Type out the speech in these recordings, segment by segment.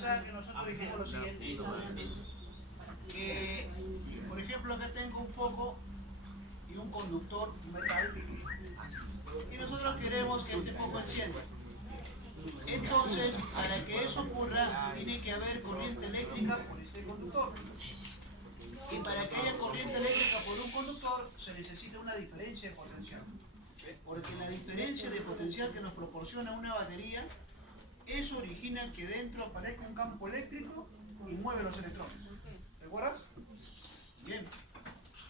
pasada que nosotros dijimos lo siguiente, que por ejemplo acá tengo un foco y un conductor metal y nosotros queremos que este foco encienda. Entonces, para que eso ocurra, tiene que haber corriente eléctrica por este conductor. Y para que haya corriente eléctrica por un conductor, se necesita una diferencia de potencial. Porque la diferencia de potencial que nos proporciona una batería, eso origina que dentro aparezca un campo eléctrico y mueve los electrones. ¿Recuerdas? Bien.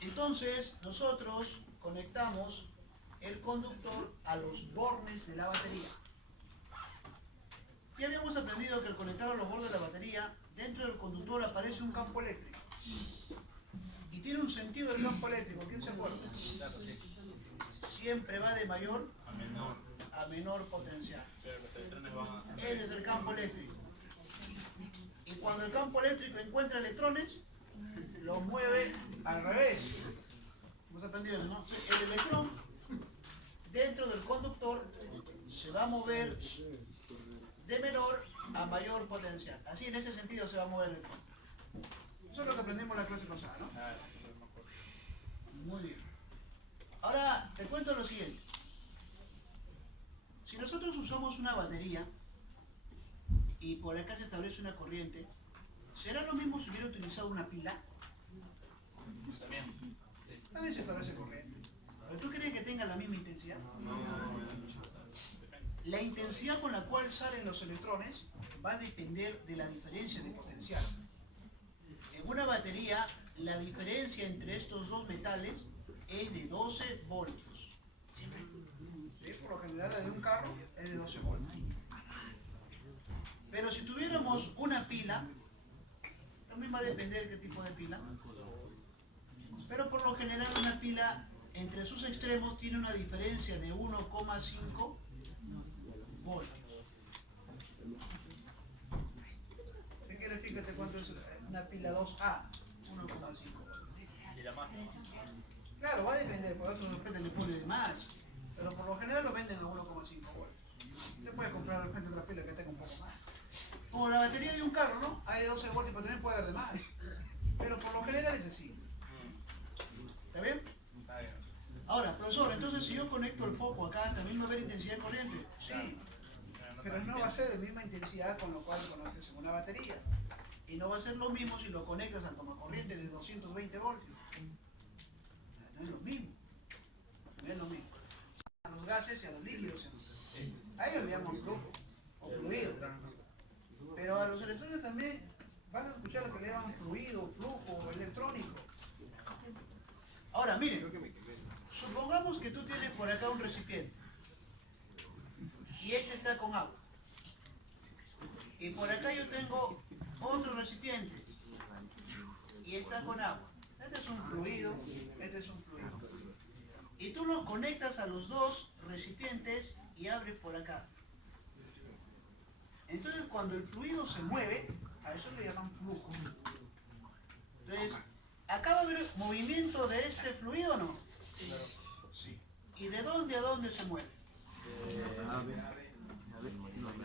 Entonces, nosotros conectamos el conductor a los bornes de la batería. Ya habíamos aprendido que al conectar a los bordes de la batería, dentro del conductor aparece un campo eléctrico. Y tiene un sentido el campo eléctrico, ¿quién se acuerda? Siempre va de mayor a menor potencial. Ese es el campo eléctrico. Y cuando el campo eléctrico encuentra electrones, los mueve al revés. Hemos aprendido eso, ¿no? El electrón dentro del conductor se va a mover de menor a mayor potencial. Así en ese sentido se va a mover el electrón. Eso es lo que aprendimos en la clase pasada, ¿no? Muy bien. Ahora te cuento lo siguiente. Si nosotros usamos una batería y por acá se establece una corriente, ¿será lo mismo si hubiera utilizado una pila? También se establece corriente. ¿Pero tú crees que tenga la misma intensidad? La intensidad con la cual salen los electrones va a depender de la diferencia de potencial. En una batería, la diferencia entre estos dos metales es de 12 voltios. ¿Sí? Por lo general, la de un carro es de 12 voltios. Pero si tuviéramos una pila, también va a depender qué tipo de pila. Pero por lo general, una pila entre sus extremos tiene una diferencia de 1,5 voltios. ¿Qué quiere? Fíjate cuánto es una pila 2A, 1,5 voltios. ¿Y la más? Claro, va a depender, por otros repente le pone de más, pero por lo general lo venden a 1,5 voltios. Usted puede comprar de repente otra pila que tenga un poco más. Como la batería de un carro, ¿no? Hay de 12 voltios, pero también puede haber de más. Pero por lo general es así. ¿Está bien? Ahora, profesor, entonces si yo conecto el foco acá, ¿también va a haber intensidad de corriente? Sí. Pero no va a ser de misma intensidad con lo cual conectes en una batería. Y no va a ser lo mismo si lo conectas a tomacorriente de 220 voltios. No es lo mismo. No es lo mismo. A los gases y a los líquidos. A ellos le llaman flujo o fluido. Pero a los electrones también van a escuchar lo que le llaman fluido, flujo o electrónico. Ahora, miren, supongamos que tú tienes por acá un recipiente y este está con agua. Y por acá yo tengo otro recipiente y está con agua. Este es un fluido, este es un fluido. Y tú los conectas a los dos recipientes y abres por acá. Entonces cuando el fluido se mueve, a eso le llaman flujo. Entonces, ¿acá va a haber movimiento de este fluido o no? Sí. Sí. ¿Y de dónde a dónde se mueve?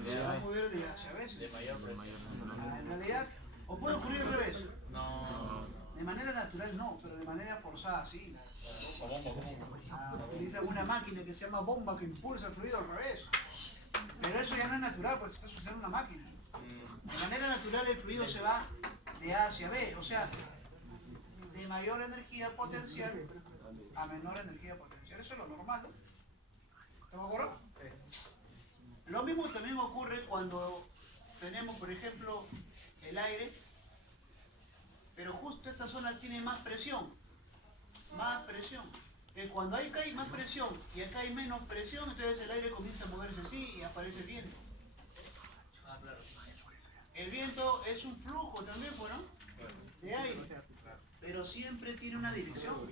Se va a mover de hacia a veces. En realidad, ¿o puede ocurrir al revés? No. De manera natural no, pero de manera forzada sí. Utiliza una máquina que se llama bomba que impulsa el fluido al revés. Pero eso ya no es natural porque está sucediendo una máquina. De manera natural el fluido se va de A hacia B, o sea, de mayor energía potencial a menor energía potencial. Eso es lo normal, ¿no? ¿Estamos de acuerdo? Lo mismo también ocurre cuando tenemos, por ejemplo, el aire, pero justo esta zona tiene más presión. Más presión. Que cuando acá hay más presión y acá hay menos presión, entonces el aire comienza a moverse así y aparece el viento. El viento es un flujo también, ¿no? De aire. Pero siempre tiene una dirección.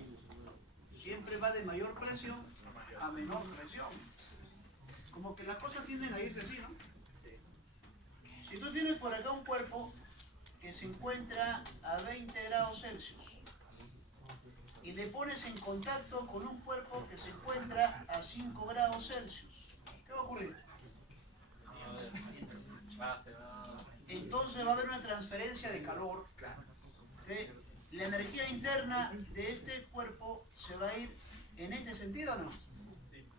Siempre va de mayor presión a menor presión. Como que las cosas tienden a irse así, ¿no? Si tú tienes por acá un cuerpo que se encuentra a 20 grados Celsius y le pones en contacto con un cuerpo que se encuentra a 5 grados Celsius, ¿qué va a ocurrir? entonces va a haber una transferencia de calor. La energía interna de este cuerpo se va a ir en este sentido, ¿no?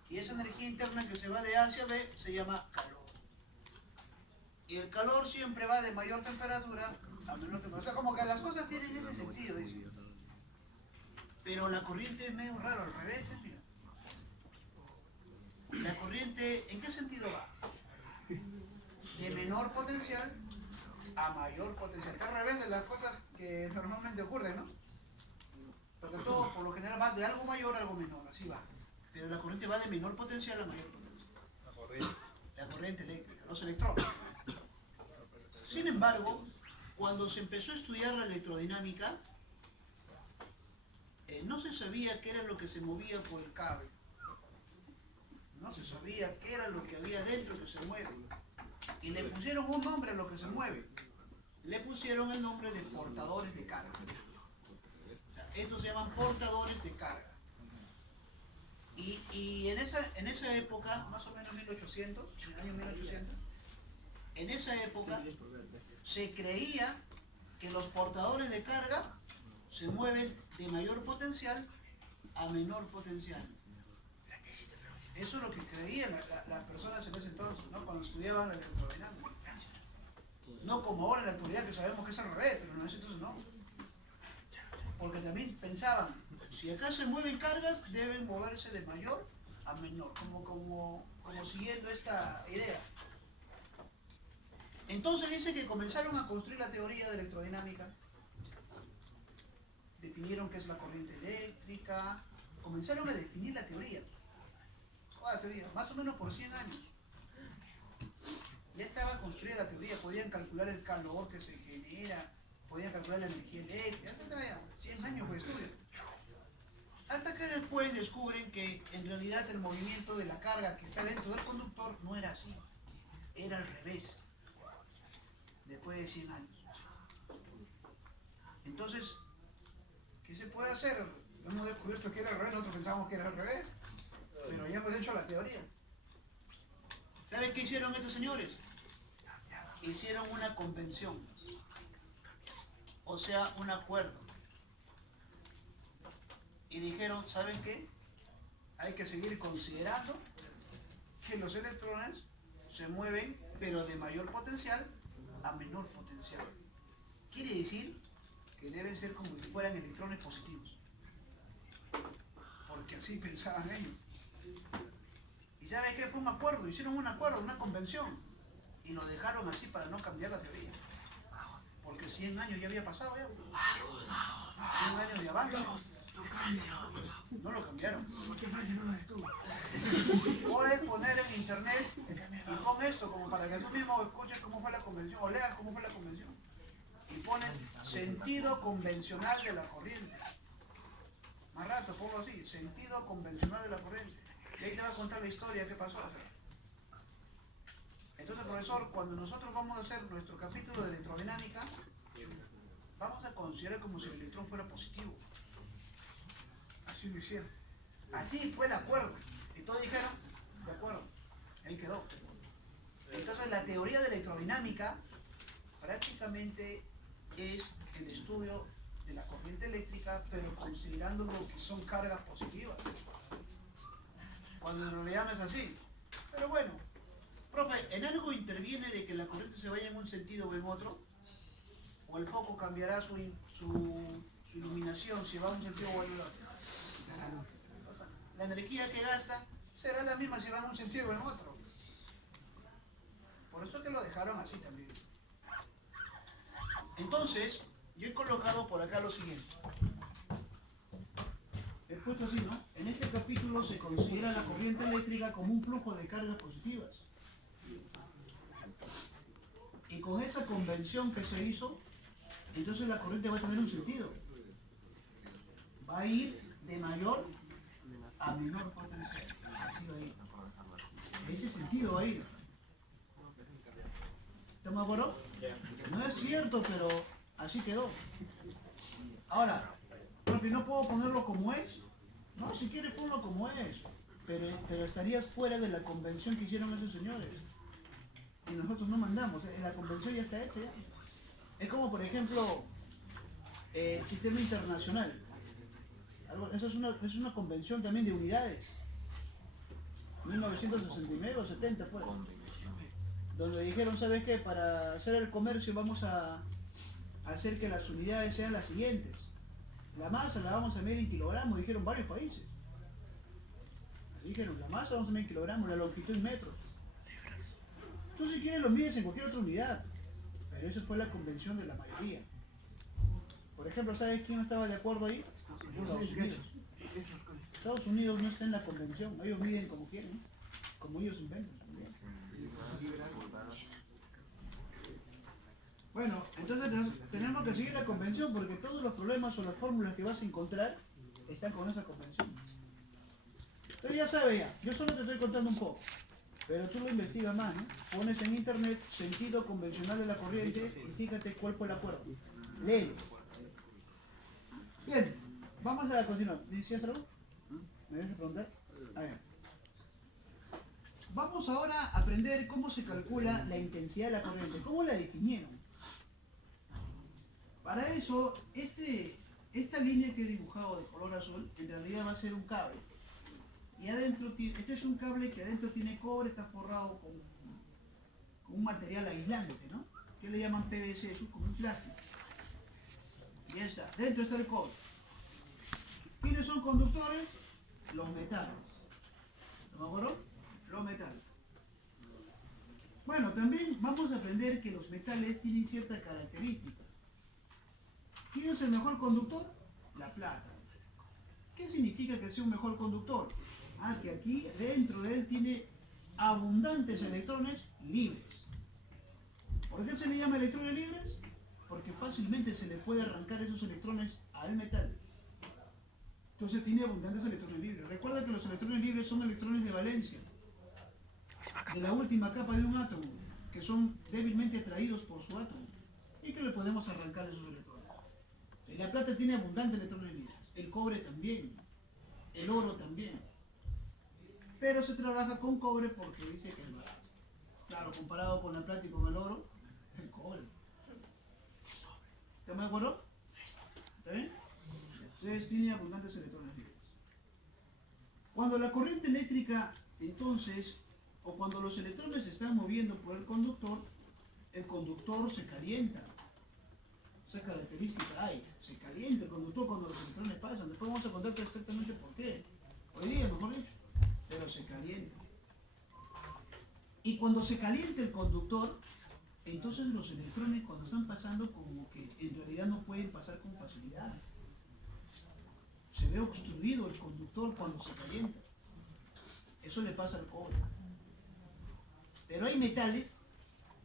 Y esa energía interna que se va de A hacia B se llama calor. Y el calor siempre va de mayor temperatura a menor temperatura. O sea, como que las cosas tienen ese sentido, dice. Pero la corriente es medio raro, al revés, mira. La corriente, ¿en qué sentido va? De menor potencial a mayor potencial. Que al revés de las cosas que normalmente ocurren, ¿no? Porque todo, por lo general, va de algo mayor a algo menor, así va. Pero la corriente va de menor potencial a mayor potencial. La corriente eléctrica, los electrones. Sin embargo, cuando se empezó a estudiar la electrodinámica, no se sabía qué era lo que se movía por el cable. No se sabía qué era lo que había dentro que se mueve. Y le pusieron un nombre a lo que se mueve. Le pusieron el nombre de portadores de carga. O sea, estos se llaman portadores de carga. Y en esa época, más o menos 1800, en el año 1800, en esa época se creía que los portadores de carga se mueven de mayor potencial a menor potencial. Eso es lo que creían las personas en ese entonces, ¿no? Cuando estudiaban la electrodinámica. No como ahora en la actualidad, que sabemos que es al revés, pero en ese entonces no. Porque también pensaban, si acá se mueven cargas, deben moverse de mayor a menor, como siguiendo esta idea. Entonces dice que comenzaron a construir la teoría de electrodinámica, definieron qué es la corriente eléctrica, comenzaron a definir la teoría. Toda la teoría, más o menos por 100 años. Ya estaba construida la teoría, podían calcular el calor que se genera, podían calcular la energía eléctrica, ya 100 años de estudio. Hasta que después descubren que en realidad el movimiento de la carga que está dentro del conductor no era así, era al revés, después de 100 años. Entonces, ¿qué se puede hacer? Hemos descubierto que era al revés, nosotros pensábamos que era al revés, pero ya hemos hecho la teoría. ¿Saben qué hicieron estos señores? Hicieron una convención, o sea, un acuerdo. Y dijeron, ¿saben qué? Hay que seguir considerando que los electrones se mueven, pero de mayor potencial a menor potencial. Quiere decir que deben ser como si fueran electrones positivos. Porque así pensaban ellos. ¿Y saben qué? Fue un acuerdo, hicieron un acuerdo, una convención. Y lo dejaron así para no cambiar la teoría. Porque 100 años ya había pasado ya. 100 años de avance. No lo cambiaron. Puedes poner en internet y pon esto como para que tú mismo escuches cómo fue la convención o leas cómo fue la convención. Y pones sentido convencional de la corriente. Más rato, ponlo así, sentido convencional de la corriente. Y ahí te va a contar la historia, qué pasó. Entonces, profesor, cuando nosotros vamos a hacer nuestro capítulo de electrodinámica, vamos a considerar como si el electrón fuera positivo. Así lo hicieron. Así fue el acuerdo. Y todos dijeron, de acuerdo, ahí quedó. Entonces la teoría de electrodinámica prácticamente es el estudio de la corriente eléctrica, pero considerando lo que son cargas positivas. Cuando en realidad no es así. Pero bueno, profe, ¿en algo interviene de que la corriente se vaya en un sentido o en otro? ¿O el foco cambiará su iluminación si va en un sentido o en el otro? La energía que gasta será la misma si va en un sentido o en otro. Por eso que lo dejaron así también. Entonces, yo he colocado por acá lo siguiente. He puesto así, ¿no? En este capítulo se considera la corriente eléctrica como un flujo de cargas positivas. Y con esa convención que se hizo, entonces la corriente va a tener un sentido. Va a ir de mayor a menor potencial. Así va a ir. Ese sentido va a ir. ¿Estamos de acuerdo? No es cierto, pero así quedó. Ahora, profe, ¿no puedo ponerlo como es? No, si quieres ponlo como es. Pero estarías fuera de la convención que hicieron esos señores. y nosotros no mandamos, la convención ya está hecha ya. Es como por ejemplo el sistema internacional. Eso es una convención también de unidades. 1969 o 70 fue. Donde dijeron, ¿sabes qué? Para hacer el comercio vamos a hacer que las unidades sean las siguientes. La masa la vamos a medir en kilogramos, dijeron varios países. Dijeron, la masa vamos a medir en kilogramos, la longitud en metros. Tú si quieres lo mides en cualquier otra unidad. Pero eso fue la convención de la mayoría. Por ejemplo, ¿sabes quién no estaba de acuerdo ahí? Estados Unidos. Estados Unidos no está en la convención, ellos miden como quieren, como ellos inventan. Bueno, entonces tenemos que seguir la convención porque todos los problemas o las fórmulas que vas a encontrar están con esa convención. Entonces ya sabes ya, yo solo te estoy contando un poco, pero tú lo investigas más, ¿no? Pones en internet sentido convencional de la corriente y fíjate cuál fue el acuerdo. Léelo. Bien, vamos a continuar. ¿Decías algo? ¿Me dejas preguntar? Vamos ahora a aprender cómo se calcula la intensidad de la corriente. ¿Cómo la definieron? Para eso, esta línea que he dibujado de color azul, en realidad va a ser un cable. Y adentro tiene, este es un cable que adentro tiene cobre, está forrado con un material aislante, ¿no? Que le llaman PVC, eso es como un plástico. Y ya está, dentro está el cobre. ¿Quiénes son conductores? Los metales. ¿No me acuerdo? Los metales. Bueno, también vamos a aprender que los metales tienen ciertas características. ¿Quién es el mejor conductor? La plata. ¿Qué significa que sea un mejor conductor? Que aquí dentro de él tiene abundantes electrones libres. ¿Por qué se le llama electrones libres? Porque fácilmente se le puede arrancar esos electrones al metal. Entonces tiene abundantes electrones libres. Recuerda que los electrones libres son electrones de valencia, de la última capa de un átomo, que son débilmente atraídos por su átomo y que le podemos arrancar esos electrones. La plata tiene abundantes electrones libres, el cobre también, el oro también. Pero se trabaja con cobre porque dice que es más barato. Claro, comparado con la plata y con el oro, el cobre. ¿Estamos de acuerdo? ¿Está bien? Entonces tiene abundantes electrones libres. Cuando la corriente eléctrica, entonces, o cuando los electrones se están moviendo por el conductor se calienta. Esa característica hay. Se calienta el conductor cuando los electrones pasan. Después vamos a contarte exactamente por qué. Hoy día, mejor dicho. Pero se calienta. Y cuando se calienta el conductor, entonces los electrones cuando están pasando como que en realidad no pueden pasar con facilidad. Se ve obstruido el conductor cuando se calienta. Eso le pasa al cobre. Pero hay metales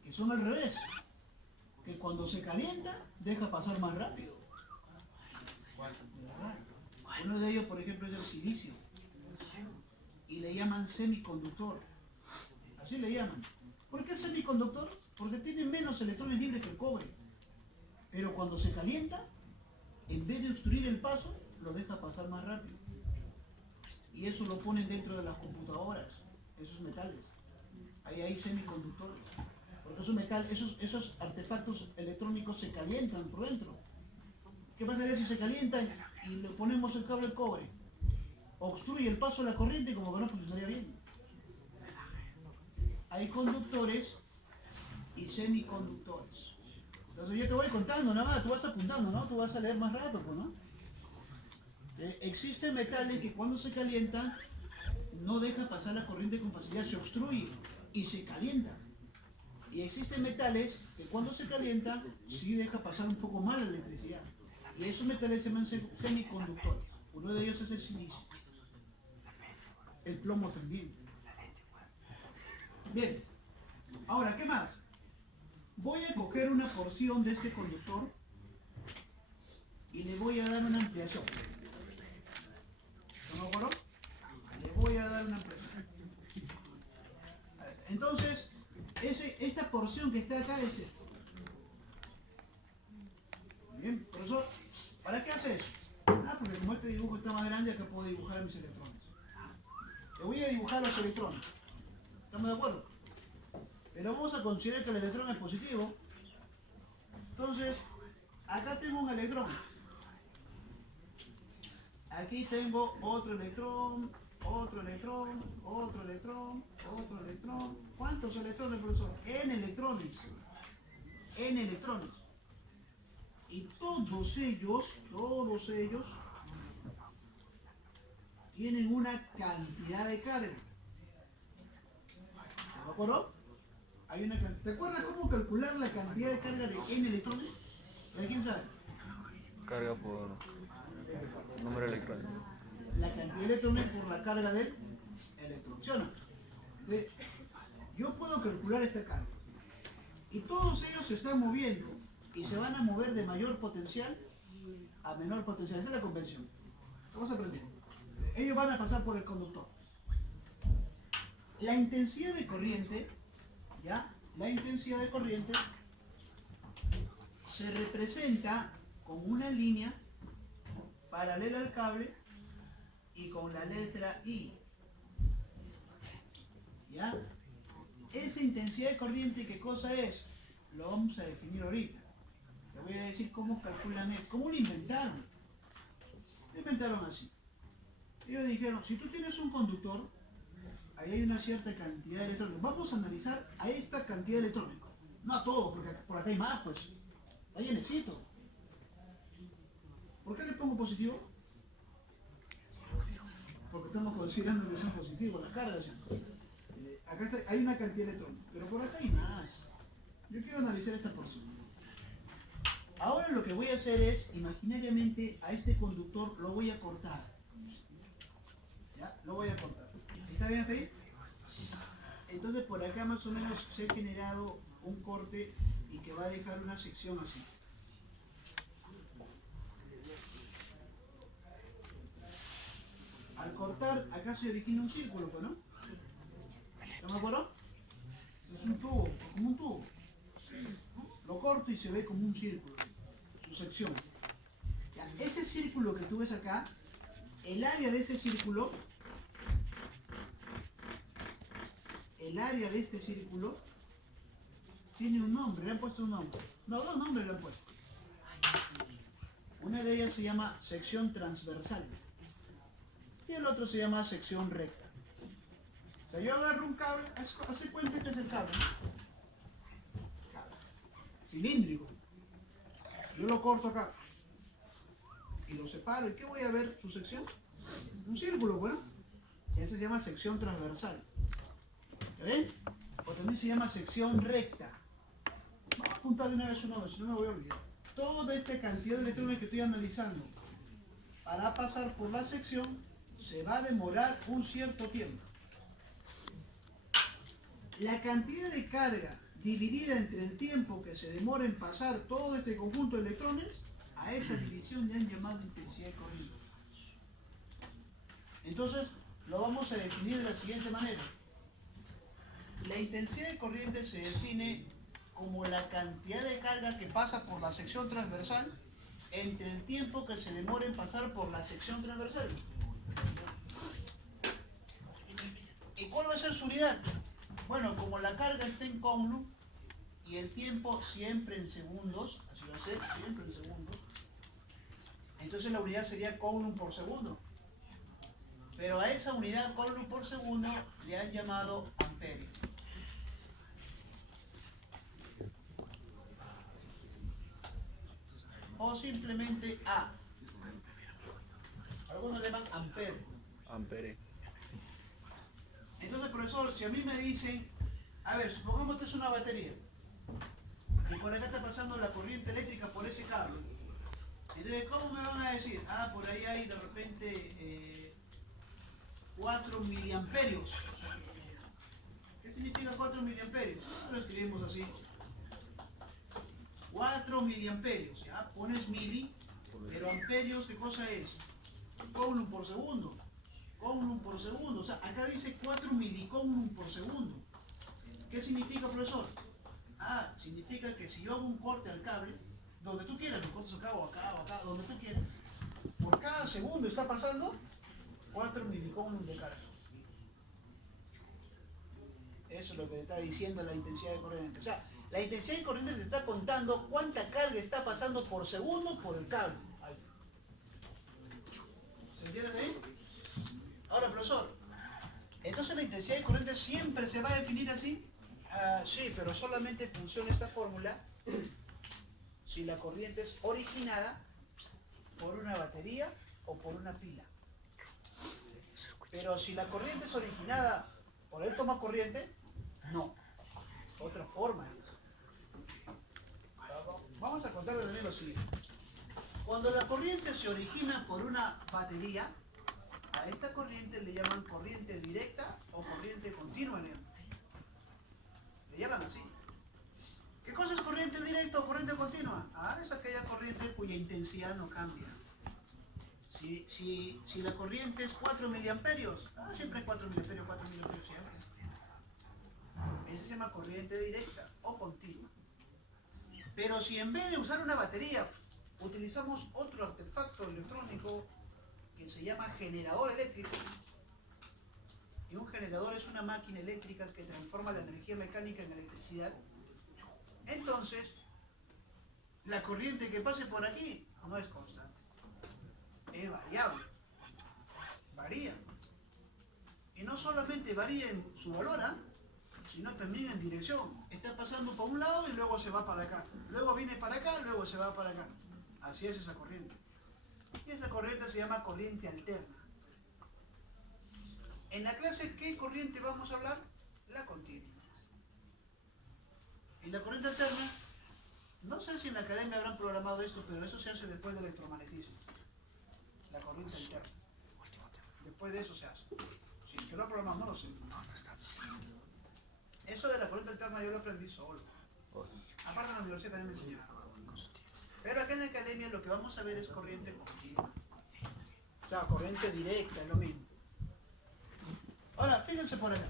que son al revés, que cuando se calienta deja pasar más rápido. Uno de ellos, por ejemplo, es el silicio. Y le llaman semiconductor. Así le llaman. ¿Por qué semiconductor? Porque tiene menos electrones libres que el cobre. Pero cuando se calienta, en vez de obstruir el paso, lo deja pasar más rápido. Y eso lo ponen dentro de las computadoras, esos metales. Ahí hay semiconductores. Porque esos artefactos electrónicos se calientan por dentro. ¿Qué pasaría si se calientan y le ponemos el cable de cobre? Obstruye el paso de la corriente y como que no funcionaría bien. Hay conductores y semiconductores. Entonces yo te voy contando nada más, tú vas apuntando, ¿no? Tú vas a leer más rato, pues, ¿no? Existen metales que cuando se calientan no deja pasar la corriente con facilidad, se obstruye y se calienta. Y existen metales que cuando se calientan sí deja pasar un poco más la electricidad. Y esos metales se llaman semiconductores. Uno de ellos es el silicio. El plomo también. Bien. Ahora, ¿qué más? Voy a coger una porción de este conductor y le voy a dar una ampliación. ¿No me acuerdo? Le voy a dar una ampliación. Entonces, esta porción que está acá es esta. Bien, profesor, ¿para qué hace eso? Porque como este dibujo está más grande, acá puedo dibujar mis electrones. Le voy a dibujar los electrones. ¿Estamos de acuerdo? Pero vamos a considerar que el electrón es positivo. Entonces, acá tengo un electrón. Aquí tengo otro electrón, otro electrón, otro electrón, otro electrón. ¿Cuántos electrones, profesor? N electrones. N electrones. Y todos ellos tienen una cantidad de carga. ¿De acuerdo? Hay una cantidad. ¿Te acuerdas cómo calcular la cantidad de carga de N electrones? ¿De quién sabe? Carga por número de electrones. La cantidad de electrones por la carga del electrón. ¿Sí o no? Entonces, yo puedo calcular esta carga. Y todos ellos se están moviendo y se van a mover de mayor potencial a menor potencial. Esa es la convención. Vamos a aprender. Ellos van a pasar por el conductor. La intensidad de corriente, ¿ya? La intensidad de corriente se representa con una línea paralela al cable y con la letra I. ¿Ya? Esa intensidad de corriente, ¿qué cosa es? Lo vamos a definir ahorita. Te voy a decir cómo calculan esto. ¿Cómo lo inventaron? Lo inventaron así. Ellos dijeron, si tú tienes un conductor, ahí hay una cierta cantidad de electrones. Vamos a analizar a esta cantidad de electrones. No a todos, porque por acá hay más, pues. Ahí necesito. ¿Por qué le pongo positivo? Porque estamos considerando que son positivos las cargas. Acá hay una cantidad de electrones, pero por acá hay más. Yo quiero analizar esta porción. Ahora lo que voy a hacer es, imaginariamente, a este conductor lo voy a cortar. ¿Ya? Lo voy a cortar. ¿Está bien hasta ahí? Entonces por acá más o menos se ha generado un corte y que va a dejar una sección así. Al cortar, acá se origina un círculo, ¿no? ¿No me acuerdo? Es un tubo, como un tubo. Lo corto y se ve como un círculo, su sección. Ya, ese círculo que tú ves acá, el área de ese círculo, tiene un nombre, le han puesto un nombre. No, dos nombres le han puesto. Una de ellas se llama sección transversal y el otro se llama sección recta. O sea, yo agarro un cable, hace cuenta que es el cable, ¿no? Cilíndrico. Yo lo corto acá y lo separo. ¿Y qué voy a ver? ¿Su sección? Un círculo, bueno. Esa se llama sección transversal. ¿Ven? O también se llama sección recta. Vamos a apuntar de una vez su nombre, si no me voy a olvidar. Toda esta cantidad de electrones que estoy analizando para pasar por la sección se va a demorar un cierto tiempo. La cantidad de carga dividida entre el tiempo que se demora en pasar todo este conjunto de electrones, a esa división le han llamado intensidad de corriente. Entonces, lo vamos a definir de la siguiente manera. La intensidad de corriente se define como la cantidad de carga que pasa por la sección transversal entre el tiempo que se demora en pasar por la sección transversal. ¿Y cuál va a ser su unidad? Bueno, como la carga está en Coulomb y el tiempo siempre en segundos, así va a ser, siempre en segundos, entonces la unidad sería Coulomb por segundo. Pero a esa unidad Coulomb por segundo le han llamado amperio. O simplemente A. Algunos le llaman ampere. Ampere. Entonces, profesor, si a mí me dicen, a ver, supongamos que es una batería y por acá está pasando la corriente eléctrica por ese cable. Entonces, ¿cómo me van a decir? Ah, por ahí hay de repente 4 miliamperios. ¿Qué significa 4 miliamperios? Lo escribimos así. 4 miliamperios, ¿ya? Pones mili, pero amperios, ¿qué cosa es? Coulomb por segundo. Coulomb por segundo. O sea, acá dice 4 milicoulomb por segundo. ¿Qué significa, profesor? Ah, significa que si yo hago un corte al cable, donde tú quieras, lo cortas acá o acá o acá, donde tú quieras, por cada segundo está pasando 4 milicoulomb de carga. Eso es lo que te está diciendo la intensidad de corriente. O sea, la intensidad de corriente te está contando cuánta carga está pasando por segundo por el cable. Ahí. ¿Se entiende ahí? Ahora, profesor, entonces la intensidad de corriente siempre se va a definir así. Sí, pero solamente funciona esta fórmula si la corriente es originada por una batería o por una pila. Pero si la corriente es originada por el toma corriente, no. Otra forma. Vamos a contarles también lo siguiente. Cuando la corriente se origina por una batería, a esta corriente le llaman corriente directa o corriente continua. Le llaman así. ¿Qué cosa es corriente directa o corriente continua? Es aquella corriente cuya intensidad no cambia. Si la corriente es 4 miliamperios, siempre es 4 miliamperios siempre. Esa se llama corriente directa o continua. Pero si en vez de usar una batería, utilizamos otro artefacto electrónico que se llama generador eléctrico, y un generador es una máquina eléctrica que transforma la energía mecánica en electricidad, entonces la corriente que pase por aquí no es constante. Es variable, varía. Y no solamente varía en su valor, sino también en dirección. Está pasando por un lado y luego se va para acá. Luego viene para acá, luego se va para acá. Así es esa corriente. Y esa corriente se llama corriente alterna. En la clase, ¿qué corriente vamos a hablar? La continua. Y la corriente alterna, no sé si en la academia habrán programado esto, pero eso se hace después del electromagnetismo. La corriente alterna. Después de eso se hace. Si que lo ha programado, no lo sé. Eso de la corriente alterna yo lo aprendí solo. Aparte en la universidad también me enseñaron. Pero acá en la academia lo que vamos a ver es corriente continua. O sea, corriente directa, es lo mismo. Ahora, fíjense por acá.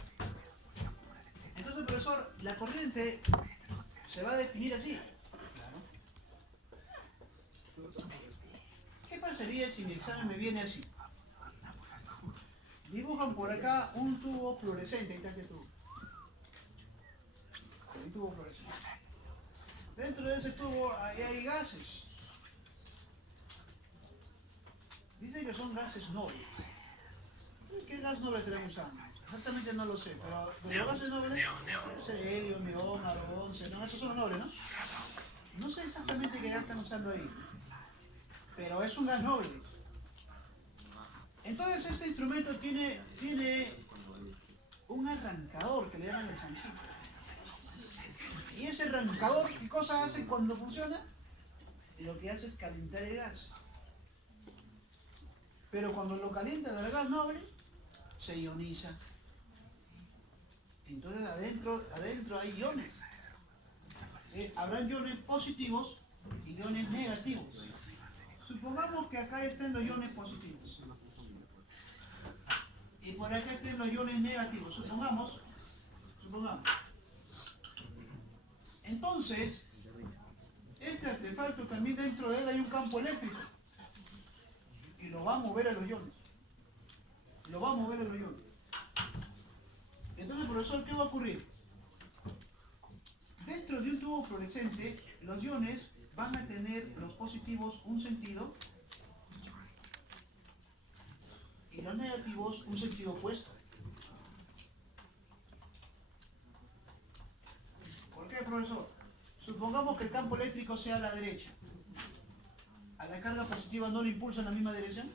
Entonces, profesor, la corriente se va a definir así. ¿Qué pasaría si mi examen me viene así? Dibujan por acá un tubo fluorescente. Ahí está este tubo. Un tubo fluorescente. Dentro de ese tubo hay gases. Dicen que son gases nobles. ¿Qué gas noble estarán usando? Exactamente no lo sé, pero de los gases nobles, helio, neón, argón, xenón, esos son los nobles, ¿no? No sé exactamente qué gas están usando ahí, pero es un gas noble. Entonces este instrumento tiene un arrancador que le llaman el chanchito. Y ese arrancador, ¿qué cosa hace cuando funciona? Lo que hace es calentar el gas. Pero cuando lo calienta del gas noble, se ioniza. Entonces adentro hay iones. Habrán iones positivos y iones negativos. Supongamos que acá estén los iones positivos. Y por acá estén los iones negativos. Supongamos. Entonces, este artefacto también dentro de él hay un campo eléctrico. Y lo va a mover a los iones. Entonces, profesor, ¿qué va a ocurrir? Dentro de un tubo fluorescente, los iones van a tener los positivos un sentido y los negativos un sentido opuesto. ¿Por qué, profesor? Supongamos que el campo eléctrico sea a la derecha. ¿A la carga positiva no le impulsa en la misma dirección?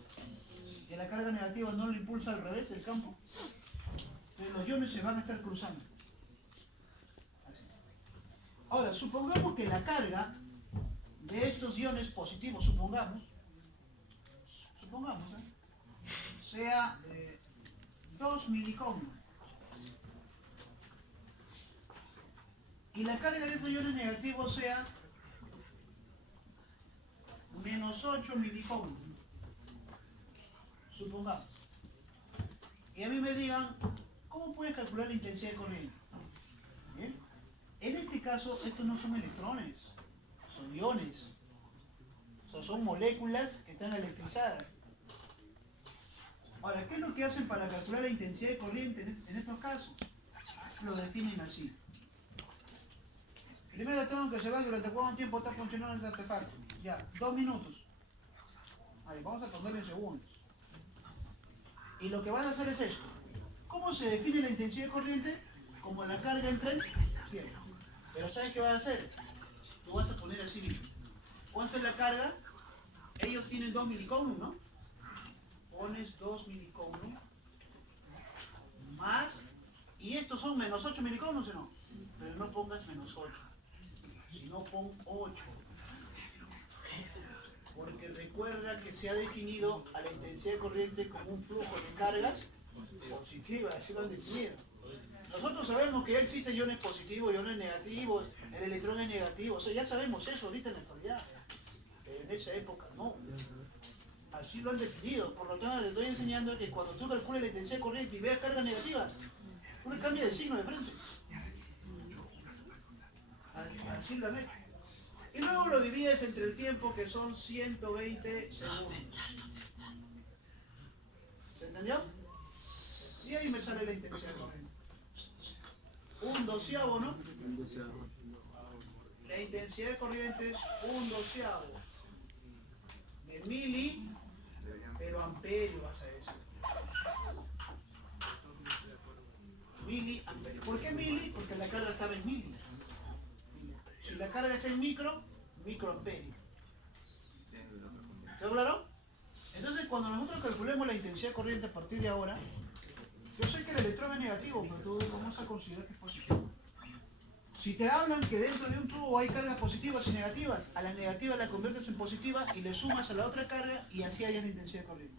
¿Y a la carga negativa no le impulsa al revés del campo? Entonces los iones se van a estar cruzando. Así. Ahora, supongamos que la carga de estos iones positivos, supongamos, sea 2 milicoulomb. Y la carga de estos iones negativos sea menos 8 milicoulomb. Supongamos. Y a mí me digan, ¿cómo puedes calcular la intensidad de corriente? ¿Bien? En este caso, estos no son electrones, son iones. O sea, son moléculas que están electrizadas. Ahora, ¿qué es lo que hacen para calcular la intensidad de corriente en estos casos? lo definen así. Primero tengo que saber durante cuánto tiempo está funcionando ese artefacto. Ya, 2 minutos. Ahí, vamos a ponerle en segundos. Y lo que van a hacer es esto. ¿Cómo se define la intensidad de corriente? Como la carga entre el tiempo. Pero ¿sabes qué vas a hacer? Tú vas a poner así mismo. ¿Cuánto es la carga? Ellos tienen 2 milicoulomb, ¿no? Pones 2 milicoulomb más, y estos son menos 8 milicoulomb, ¿o no? Pero no pongas menos 8, sino pon 8. Porque recuerda que se ha definido a la intensidad de corriente como un flujo de cargas positivas, así lo han definido. Nosotros sabemos que ya existen iones positivos, iones negativos, el electrón es negativo, o sea, ya sabemos eso ahorita en la actualidad. Pero en esa época no. Así lo han definido, por lo tanto les estoy enseñando que cuando tú calcules la intensidad de corriente y veas carga negativa, uno cambia de signo de frente. Así lo han hecho. Y luego lo divides entre el tiempo, que son 120 segundos. ¿Se entendió? Y ahí me sale la intensidad de corriente. Un doceavo, ¿no? La intensidad de corriente es un doceavo de mili, pero amperio vas a decir. Miliamperio. ¿Por qué mili? Porque la carga estaba en mili. Si la carga está en microamperio. ¿Está claro? Entonces, cuando nosotros calculemos la intensidad de corriente a partir de ahora, yo sé que el electrón es negativo, pero tú vamos a considerar que es positivo. Si te hablan que dentro de un tubo hay cargas positivas y negativas, a las negativas las conviertes en positivas y le sumas a la otra carga y así hay la intensidad de corriente.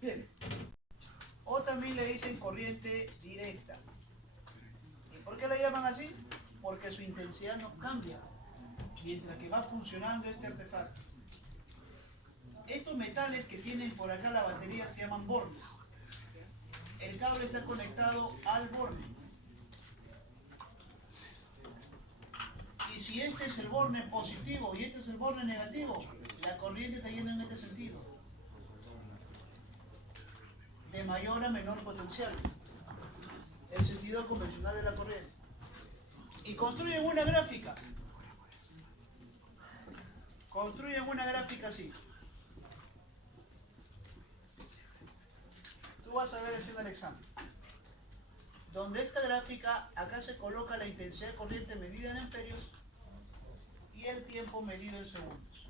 Bien. O también le dicen corriente directa. ¿Y por qué la llaman así? Porque su intensidad no cambia mientras que va funcionando este artefacto. Estos metales que tienen por acá la batería se llaman bornes. El cable está conectado al borne. Y si este es el borne positivo y este es el borne negativo, la corriente está yendo en este sentido. De mayor a menor potencial. El sentido convencional de la corriente. Y construyen una gráfica. Construyen una gráfica así. Tú vas a ver haciendo el examen. Donde esta gráfica, acá se coloca la intensidad de corriente medida en amperios y el tiempo medido en segundos.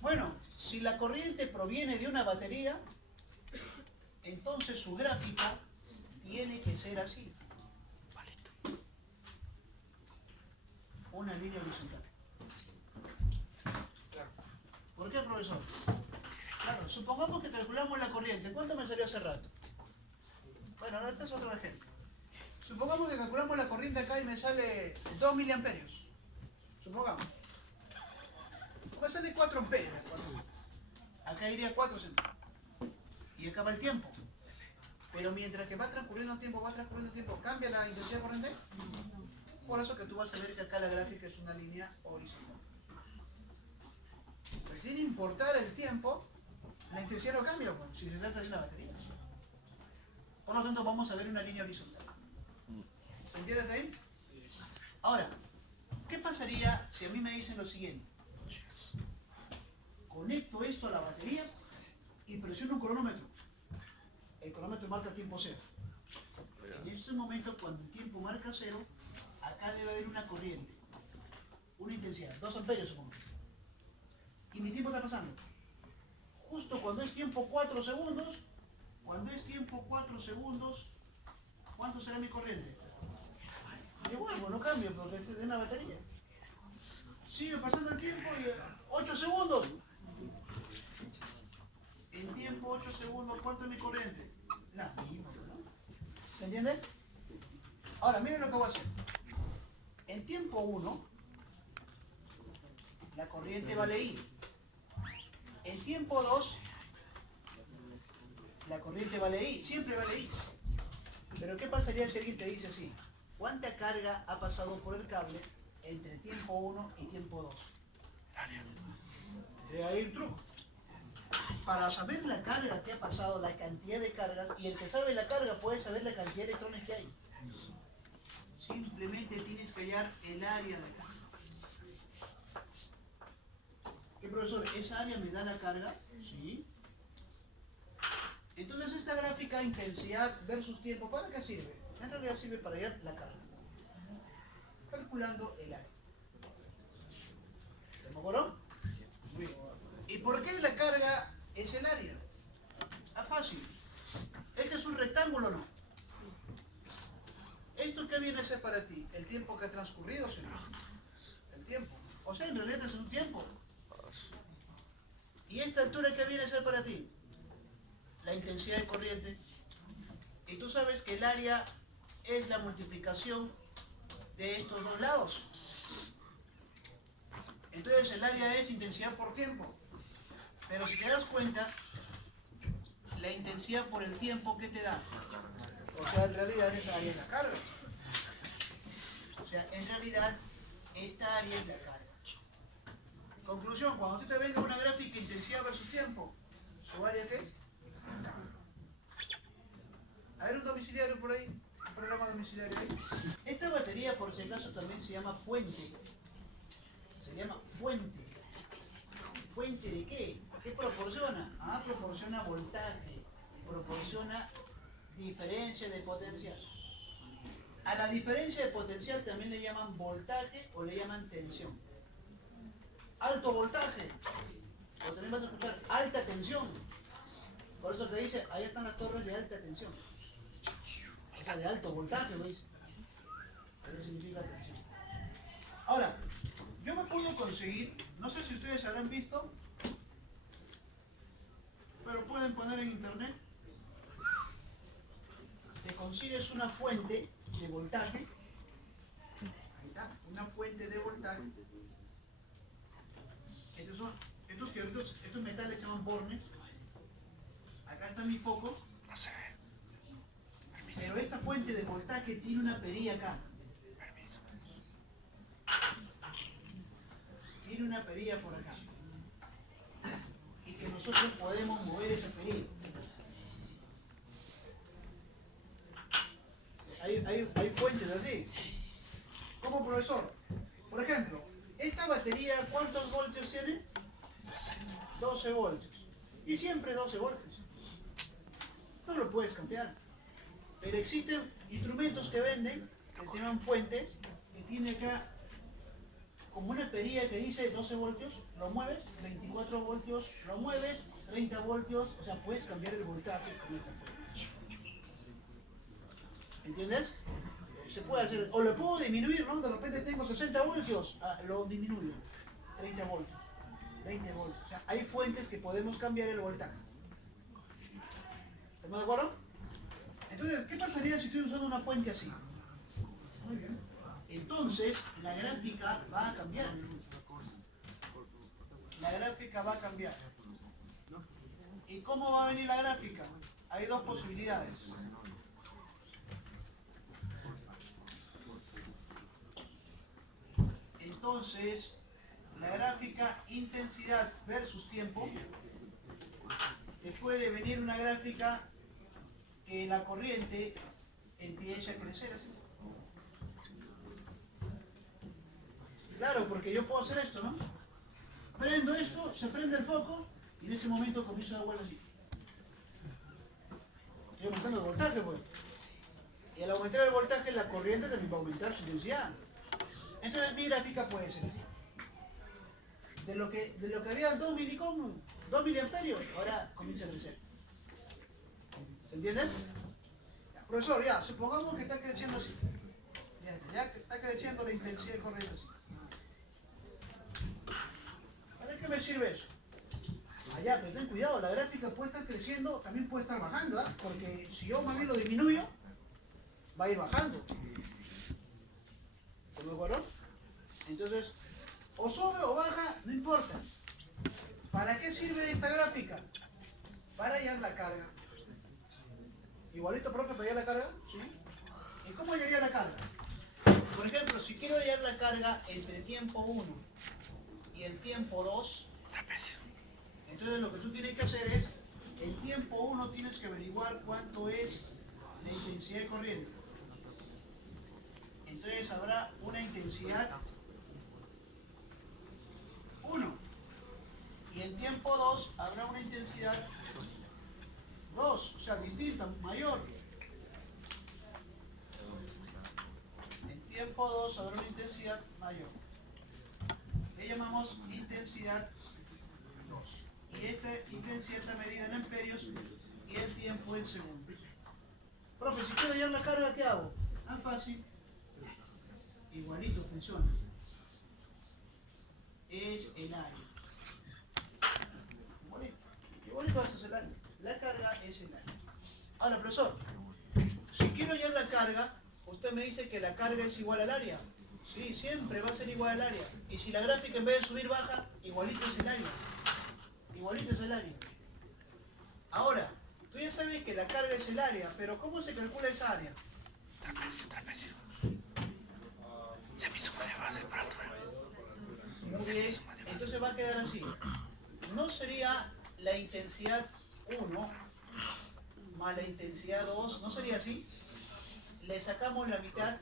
Bueno, si la corriente proviene de una batería, entonces su gráfica tiene que ser así. Una línea horizontal. ¿Por qué, profesor? Claro, supongamos que calculamos la corriente. ¿Cuánto me salió hace rato? Bueno, este es otro ejemplo. Supongamos que calculamos la corriente acá y me sale 2 miliamperios. Supongamos. Me sale 4 amperios. Acá iría 4 centímetros. Y acá va el tiempo. Pero mientras que va transcurriendo el tiempo, ¿cambia la intensidad de corriente? Por eso que tú vas a ver que acá la gráfica es una línea horizontal. Pues sin importar el tiempo, la intensidad no cambia, pues, si se trata de una batería. Por lo tanto, vamos a ver una línea horizontal. ¿Se entiende hasta ahí? Ahora, ¿qué pasaría si a mí me dicen lo siguiente? Conecto esto a la batería y presiono un cronómetro. El cronómetro marca tiempo cero. En este momento, cuando el tiempo marca cero, acá debe haber una corriente, una intensidad, 2 amperios supongo. Y mi tiempo está pasando. Justo cuando es tiempo 4 segundos, ¿cuánto será mi corriente? Igual, pues no cambia porque es de una batería. Sigue pasando el tiempo y 8 segundos. En tiempo 8 segundos, ¿cuánto es mi corriente? La misma, ¿no? ¿Se entiende? Ahora, miren lo que voy a hacer. En tiempo 1, la corriente vale I. En tiempo 2, la corriente vale I. Siempre vale I. Pero ¿qué pasaría si alguien te dice así? ¿Cuánta carga ha pasado por el cable entre tiempo 1 y tiempo 2? De ahí el truco. para saber la carga que ha pasado, la cantidad de cargas, y el que sabe la carga puede saber la cantidad de electrones que hay. Simplemente tienes que hallar el área de carga. ¿Qué, profesor? ¿Esa área me da la carga? Sí. Entonces esta gráfica intensidad versus tiempo, ¿para qué sirve? En realidad sirve para hallar la carga. Calculando el área. ¿Se me acuerdo? Bien. ¿Y por qué la carga es el área? Ah, fácil. ¿Este es un rectángulo o no? ¿Esto qué viene a ser para ti? ¿El tiempo que ha transcurrido, señor? El tiempo. O sea, en realidad es un tiempo. ¿Y esta altura qué viene a ser para ti? La intensidad de corriente. Y tú sabes que el área es la multiplicación de estos dos lados. Entonces el área es intensidad por tiempo. Pero si te das cuenta, la intensidad por el tiempo, ¿qué te da? O sea, en realidad esa área es la carga. O sea, en realidad esta área es la carga. Conclusión, cuando tú te venga una gráfica intensidad versus tiempo, ¿su área qué es? A ver un domiciliario por ahí, un programa domiciliario ahí. Esta batería, por si acaso, también se llama fuente. Se llama fuente. ¿Fuente de qué? ¿Qué proporciona? Ah, proporciona voltaje, proporciona diferencia de potencial. A la diferencia de potencial también le llaman voltaje o le llaman tensión. Alto voltaje, o también vas a escuchar alta tensión. Por eso te dice, ahí están las torres de alta tensión. Esta de alto voltaje, lo dice. Eso significa tensión. Ahora, yo me puedo conseguir, no sé si ustedes habrán visto, pero pueden poner en internet, te consigues una fuente de voltaje, ahí está, una fuente de voltaje. Estos metales se llaman bornes, acá está mi foco, pero esta fuente de voltaje tiene una perilla acá. Tiene una perilla por acá. Y que nosotros podemos mover esa perilla. Hay fuentes así. ¿Cómo, profesor? Por ejemplo, esta batería, ¿cuántos voltios tiene? 12 voltios. Y siempre 12 voltios. No lo puedes cambiar. Pero existen instrumentos que venden, que se llaman fuentes, que tiene acá como una perilla que dice 12 voltios, lo mueves, 24 voltios, lo mueves, 30 voltios, o sea, puedes cambiar el voltaje con esta fuente. ¿Entiendes? Se puede hacer, o lo puedo disminuir, ¿no? De repente tengo 60 voltios, lo disminuyo, 30 voltios, 20 voltios. O sea, hay fuentes que podemos cambiar el voltaje. ¿Estamos de acuerdo? Entonces, ¿qué pasaría si estoy usando una fuente así? Muy bien. Entonces, la gráfica va a cambiar. La gráfica va a cambiar. ¿Y cómo va a venir la gráfica? Hay dos posibilidades. Entonces, la gráfica intensidad versus tiempo, te puede venir una gráfica que la corriente empiece a crecer así. Claro, porque yo puedo hacer esto, ¿no? Prendo esto, se prende el foco y en ese momento comienzo a dar vueltas así. Estoy aumentando el voltaje, pues. Y al aumentar el voltaje, la corriente también va a aumentar su intensidad. Entonces mi gráfica puede ser así. De lo que había 2 miliamperios, ahora comienza a crecer. ¿Entiendes? Profesor, ya, supongamos que está creciendo así. Ya está creciendo la intensidad de corriente así. ¿Para qué me sirve eso? Allá, pero ten cuidado, la gráfica puede estar creciendo, también puede estar bajando, ¿eh? Porque si yo más bien lo disminuyo, va a ir bajando. ¿Se me acuerdo? Entonces, o sube o baja, no importa. ¿Para qué sirve esta gráfica? Para hallar la carga. Igualito, profe, para hallar la carga, ¿sí? ¿Y cómo hallaría la carga? Por ejemplo, si quiero hallar la carga entre el tiempo 1 y el tiempo 2, entonces Entonces lo que tú tienes que hacer es, en tiempo 1 tienes que averiguar cuánto es la intensidad de corriente. Entonces habrá una intensidad 1. Y en tiempo 2 habrá una intensidad 2, o sea, distinta, mayor. En tiempo 2 habrá una intensidad mayor. Le llamamos intensidad 2. Y esta intensidad está medida en amperios y el tiempo en segundos. Profe, si quiero hallar la carga, ¿qué hago? Tan fácil. Igualito funciona. Es el área. Igualito eso es el área. La carga es el área. Ahora, profesor, si quiero hallar la carga, usted me dice que la carga es igual al área. Sí, siempre va a ser igual al área. Y si la gráfica en vez de subir baja, igualito es el área. Igualito es el área. Ahora, tú ya sabes que la carga es el área, pero ¿cómo se calcula esa área? Trapecio. Semisuma de base para altura. Muy bien, entonces va a quedar así. ¿No sería la intensidad 1 más la intensidad 2? ¿No sería así? Le sacamos la mitad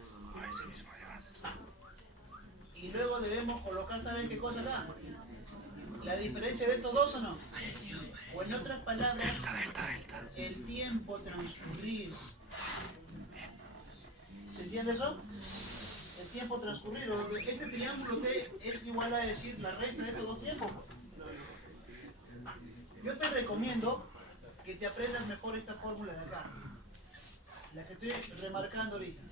y luego debemos colocar, ¿saben qué cosa acá? ¿La diferencia de estos dos o no? O en otras palabras, el tiempo transcurrido. ¿Se entiende eso? El tiempo transcurrido. Este triángulo T es igual a decir la resta de estos dos tiempos. Yo te recomiendo que te aprendas mejor esta fórmula de acá. La que estoy remarcando ahorita.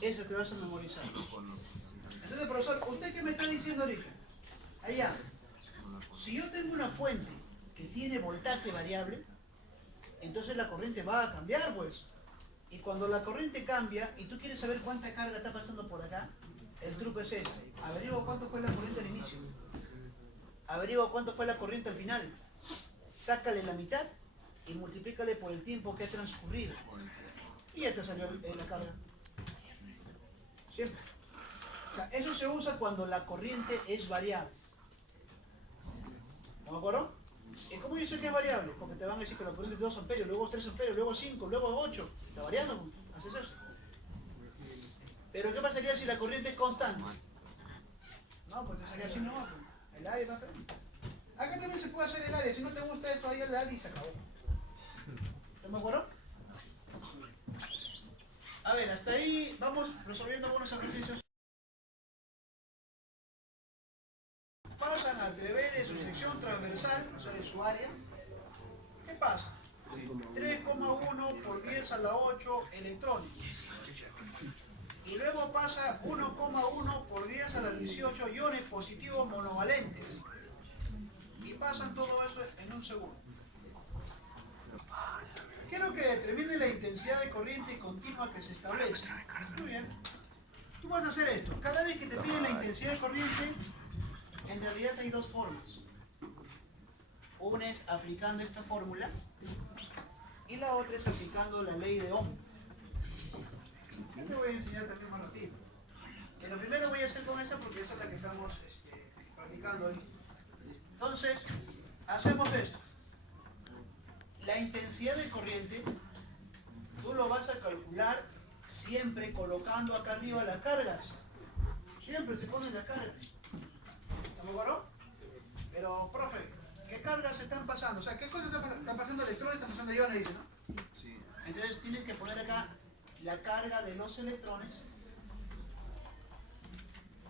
Eso te vas a memorizar. Entonces, profesor, ¿usted qué me está diciendo ahorita? Allá. Si yo tengo una fuente que tiene voltaje variable, entonces la corriente va a cambiar, pues. Y cuando la corriente cambia, y tú quieres saber cuánta carga está pasando por acá, el truco es este. Averigua cuánto fue la corriente al inicio. Averigua cuánto fue la corriente al final. Sácale la mitad y multiplícale por el tiempo que ha transcurrido. Y ya te salió la carga. Siempre. O sea, eso se usa cuando la corriente es variable. ¿No me acuerdo? ¿Y cómo yo sé que es variable? Porque te van a decir que la corriente es 2 amperios, luego 3 amperios, luego 5, luego 8. Está variando, haces eso. Pero ¿qué pasaría si la corriente es constante? No, pues sería así nomás. El área va a ser. Acá también se puede hacer el área. Si no te gusta esto, ahí el área y se acabó. ¿Estás de acuerdo? A ver, hasta ahí vamos resolviendo algunos ejercicios. Pasan a través de su sección transversal, o sea, de su área. ¿Qué pasa? 3,1 por 10 a la 8 electrones. Y luego pasa 1,1 por 10 a la 18 iones positivos monovalentes. Y pasan todo eso en un segundo. Quiero que determine la intensidad de corriente continua que se establece. Muy bien. Tú vas a hacer esto. Cada vez que te piden la intensidad de corriente, en realidad hay dos formas. Una es aplicando esta fórmula y la otra es aplicando la ley de Ohm. Yo te voy a enseñar también más ratito. Lo primero voy a hacer con esa porque esa es la que estamos practicando hoy. Entonces, hacemos esto. La intensidad de corriente, tú lo vas a calcular siempre colocando acá arriba las cargas. Siempre se ponen las cargas. ¿Estamos de acuerdo? Pero, profe, ¿qué cargas se están pasando? O sea, ¿qué cosas están pasando electrones, están pasando iones, dice, ¿no? Sí. Entonces tienen que poner acá la carga de los electrones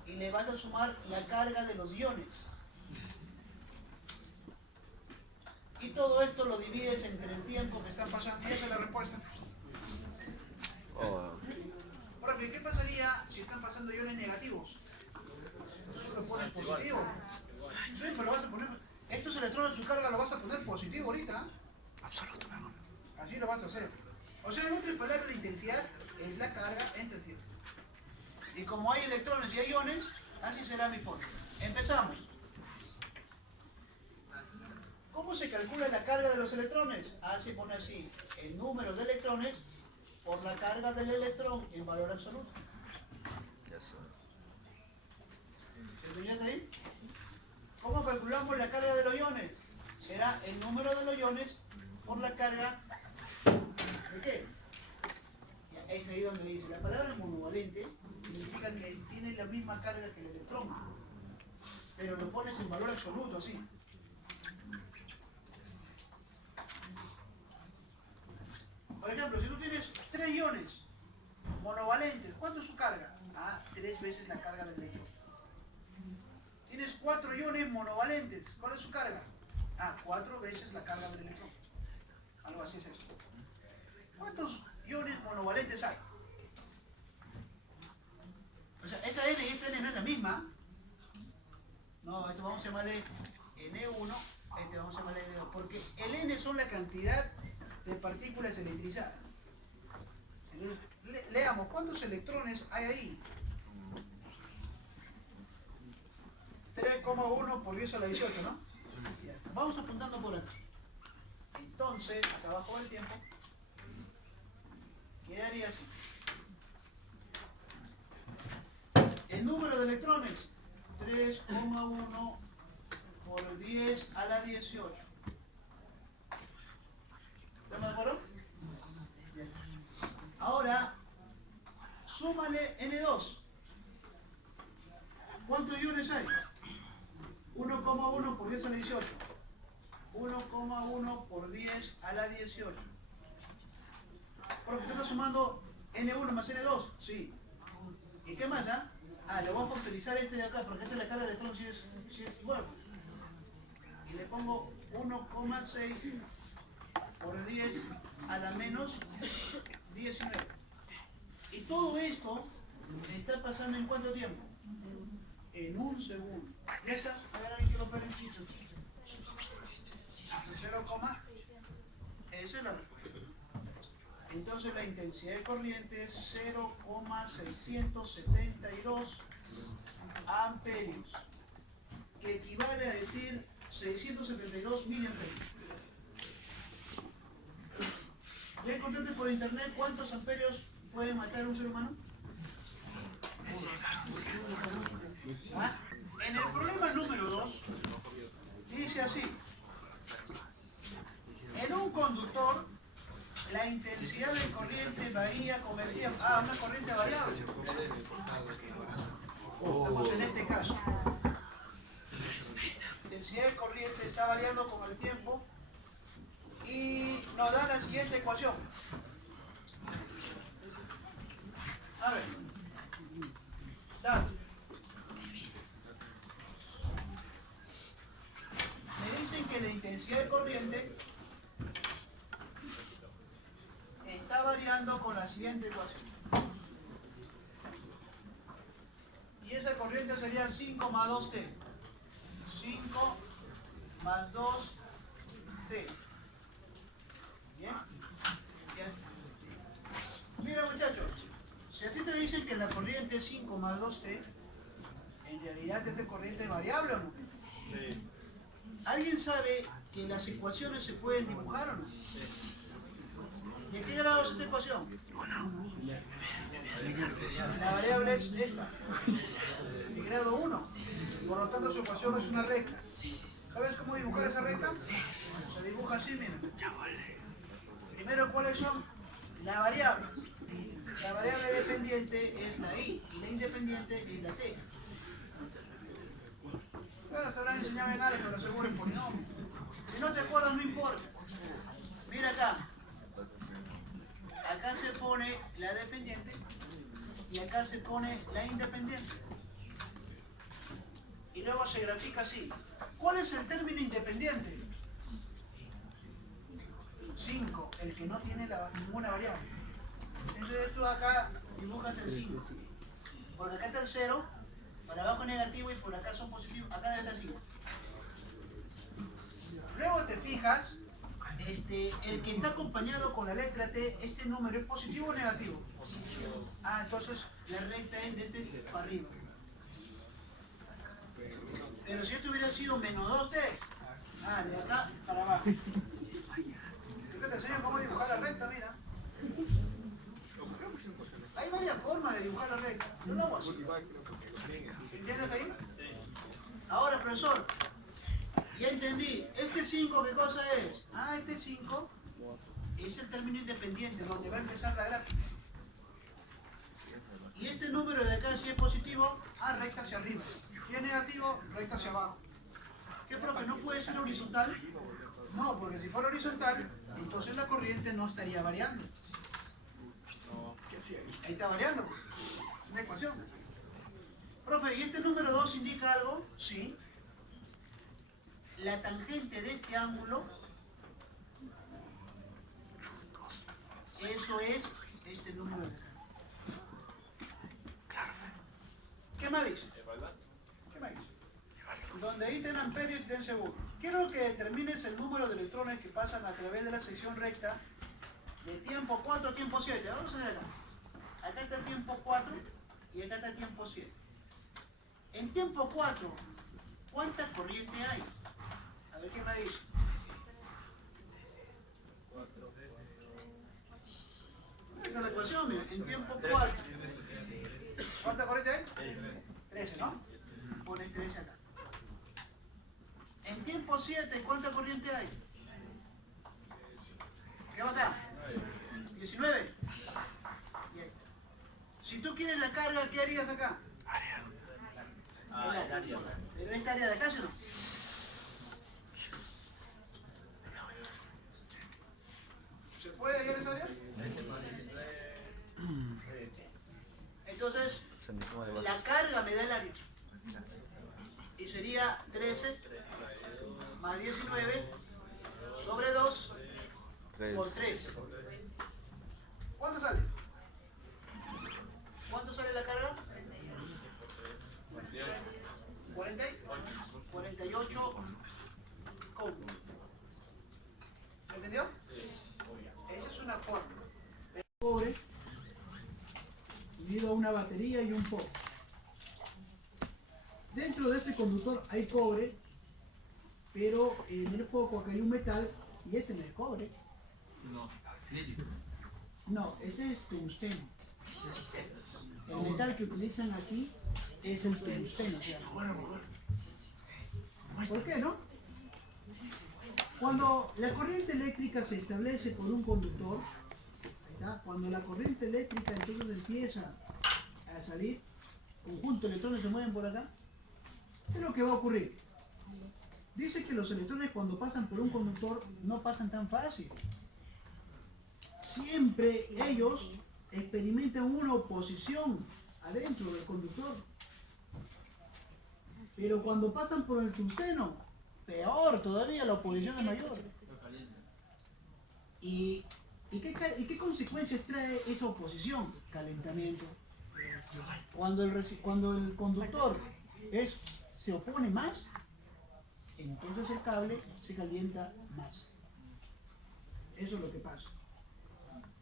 y le vas a sumar la carga de los iones. Y todo esto lo divides entre el tiempo que están pasando. Y esa es la respuesta. Profe, ¿qué pasaría si están pasando iones negativos? Entonces lo pones positivo. Sí, pero lo vas a poner. Estos electrones, su carga lo vas a poner positivo ahorita. Absoluto, mi amor. Así lo vas a hacer. O sea, en otras palabras, la intensidad es la carga entre el tiempo. Y como hay electrones y hay iones, así será mi fórmula. Empezamos. ¿Cómo se calcula la carga de los electrones? Se pone así, el número de electrones por la carga del electrón en valor absoluto. Ya sé. ¿Entendés ahí? ¿Cómo calculamos la carga de los iones? Será el número de los iones por la carga ¿de qué? Ya, es ahí donde dice, la palabra monovalente significa que tiene la misma carga que el electrón, pero lo pones en valor absoluto, así. Por ejemplo, si tú tienes 3 iones monovalentes, ¿cuánto es su carga? Ah, 3 veces la carga del electrón. Tienes 4 iones monovalentes, ¿cuál es su carga? Ah, 4 veces la carga del electrón. Algo así es eso. ¿Cuántos iones monovalentes hay? O sea, esta N y esta N no es la misma. No, esto vamos a llamarle N1, este vamos a llamarle N2, porque el N son la cantidad de partículas electrizadas. Entonces, leamos, ¿cuántos electrones hay ahí? 3,1 por 10 a la 18, ¿no? Vamos apuntando por acá. Entonces, hasta abajo del tiempo, quedaría así. El número de electrones, 3,1 por 10 a la 18. ¿Estamos de acuerdo? Ahora, súmale N2. ¿Cuántos iones hay? 1,1 por 10 a la 18. 1,1 por 10 a la 18. ¿Porque estás sumando N1 más N2? Sí. ¿Y qué más, ah? Ah, le vamos a utilizar este de acá, porque esta es la carga de electrón si es igual. Y le pongo 1,6 por 10 a la menos 19. Y todo esto está pasando ¿en cuánto tiempo? En un segundo. ¿Esa? A ver, alguien que lo pone en chicho. 0, esa es la respuesta. Entonces la intensidad de corriente es 0,672 amperios, que equivale a decir 672 miliamperios. ¿Ya encontraste por internet cuántos amperios puede matar un ser humano? ¿Ah? En el problema número 2 dice así: en un conductor la intensidad de corriente varía con el tiempo. Ah, una corriente variable. Estamos en este caso. La intensidad de corriente está variando con el tiempo y nos da la siguiente ecuación. A ver. Dale. Me dicen que la intensidad de corriente está variando con la siguiente ecuación. Y esa corriente sería 5 más 2t. 5 más 2t. ¿Bien? Bien. Mira, muchachos, si a ti te dicen que la corriente es 5 más 2t, en realidad esta corriente es variable o no? Sí. ¿Alguien sabe que las ecuaciones se pueden dibujar o no? ¿De qué grado es esta ecuación? La variable es esta, de grado 1. Por lo tanto, su ecuación es una recta. ¿Sabes cómo dibujar esa recta? Se dibuja así, miren. Primero, ¿cuáles son? La variable. La variable dependiente es la i y la independiente es la t. Bueno, se habrán enseñado en algo, pero seguro es polinomio. Si no te acuerdas, no importa. Mira acá. Acá se pone la dependiente y acá se pone la independiente. Y luego se grafica así. ¿Cuál es el término independiente? 5, el que no tiene ninguna variable. Entonces tú acá dibujas el 5. Por acá está el 0, por abajo negativo y por acá son positivos. Acá debe estar 5. Luego te fijas, el que está acompañado con la letra T, este número es positivo o negativo. Ah, entonces la recta es de este para arriba. Pero si esto hubiera sido menos 2t, ah, de acá para abajo. Yo te enseño cómo dibujar la recta, mira. Hay varias formas de dibujar la recta. Yo lo hago así. ¿Entiendes ahí? Ahora, profesor, ya entendí. ¿Este 5 qué cosa es? Ah, este 5 es el término independiente, donde va a empezar la gráfica. Y este número de acá, si es positivo, recta hacia arriba. Si es negativo, recta hacia abajo. ¿Qué, profe? ¿No puede ser horizontal? No, porque si fuera horizontal, entonces la corriente no estaría variando. Ahí está variando. Una ecuación. Profe, ¿y este número 2 indica algo? Sí. La tangente de este ángulo, eso es este número de acá. ¿Qué más dice? ¿Qué más dice? Donde ahí ten amperios y ten seguros. Quiero que determines el número de electrones que pasan a través de la sección recta de tiempo 4 a tiempo 7. Vamos a ver acá. Acá está el tiempo 4 y acá está el tiempo 7. En tiempo 4, ¿cuánta corriente hay? A ver qué me dice. Esta es la ecuación, mira. En tiempo 4. ¿Cuánta corriente hay? 13, ¿no? Pones 13 acá. En tiempo 7, ¿cuánta corriente hay? ¿Qué va acá? 19. Y ahí está. Si tú quieres la carga, ¿qué harías acá? El área. Pero esta área de acá, ¿sí o no? ¿Se puede hallar esa área? Entonces, la carga me da el área. Y sería 13 más 19 sobre 2 por 3. ¿Cuánto sale? ¿Cuánto sale la carga? 48 coulombs. ¿Me entendió? Esa es una forma. El cobre unido a una batería y un foco. Dentro de este conductor hay cobre, pero en el foco acá hay un metal y ese no es cobre. No, ese es tungsteno. El metal que utilizan aquí es el tungsteno. ¿Por qué no? Cuando la corriente eléctrica se establece por un conductor, ¿verdad? Cuando la corriente eléctrica entonces empieza a salir, conjunto de electrones se mueven por acá, ¿qué es lo que va a ocurrir? Dice que los electrones cuando pasan por un conductor no pasan tan fácil. Siempre ellos experimentan una oposición adentro del conductor. Pero cuando pasan por el tungsteno, peor todavía, la oposición es mayor. ¿Y qué consecuencias trae esa oposición? Calentamiento. Cuando el conductor se opone más, entonces el cable se calienta más. Eso es lo que pasa.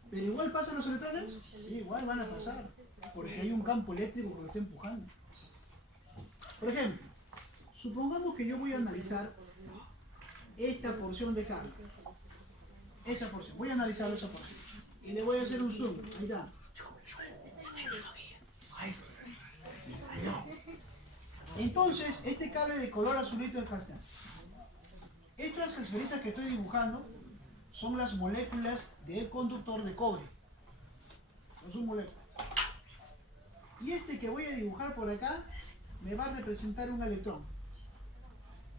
¿Pero igual pasan los electrones? Sí, igual van a pasar, porque hay un campo eléctrico que lo está empujando. Por ejemplo, supongamos que yo voy a analizar esta porción de cable. Esa porción, voy a analizar esa porción. Y le voy a hacer un zoom, ahí está. Entonces, este cable de color azulito acá está. Estas esferitas que estoy dibujando son las moléculas del conductor de cobre. No son moléculas. Y este que voy a dibujar por acá me va a representar un electrón.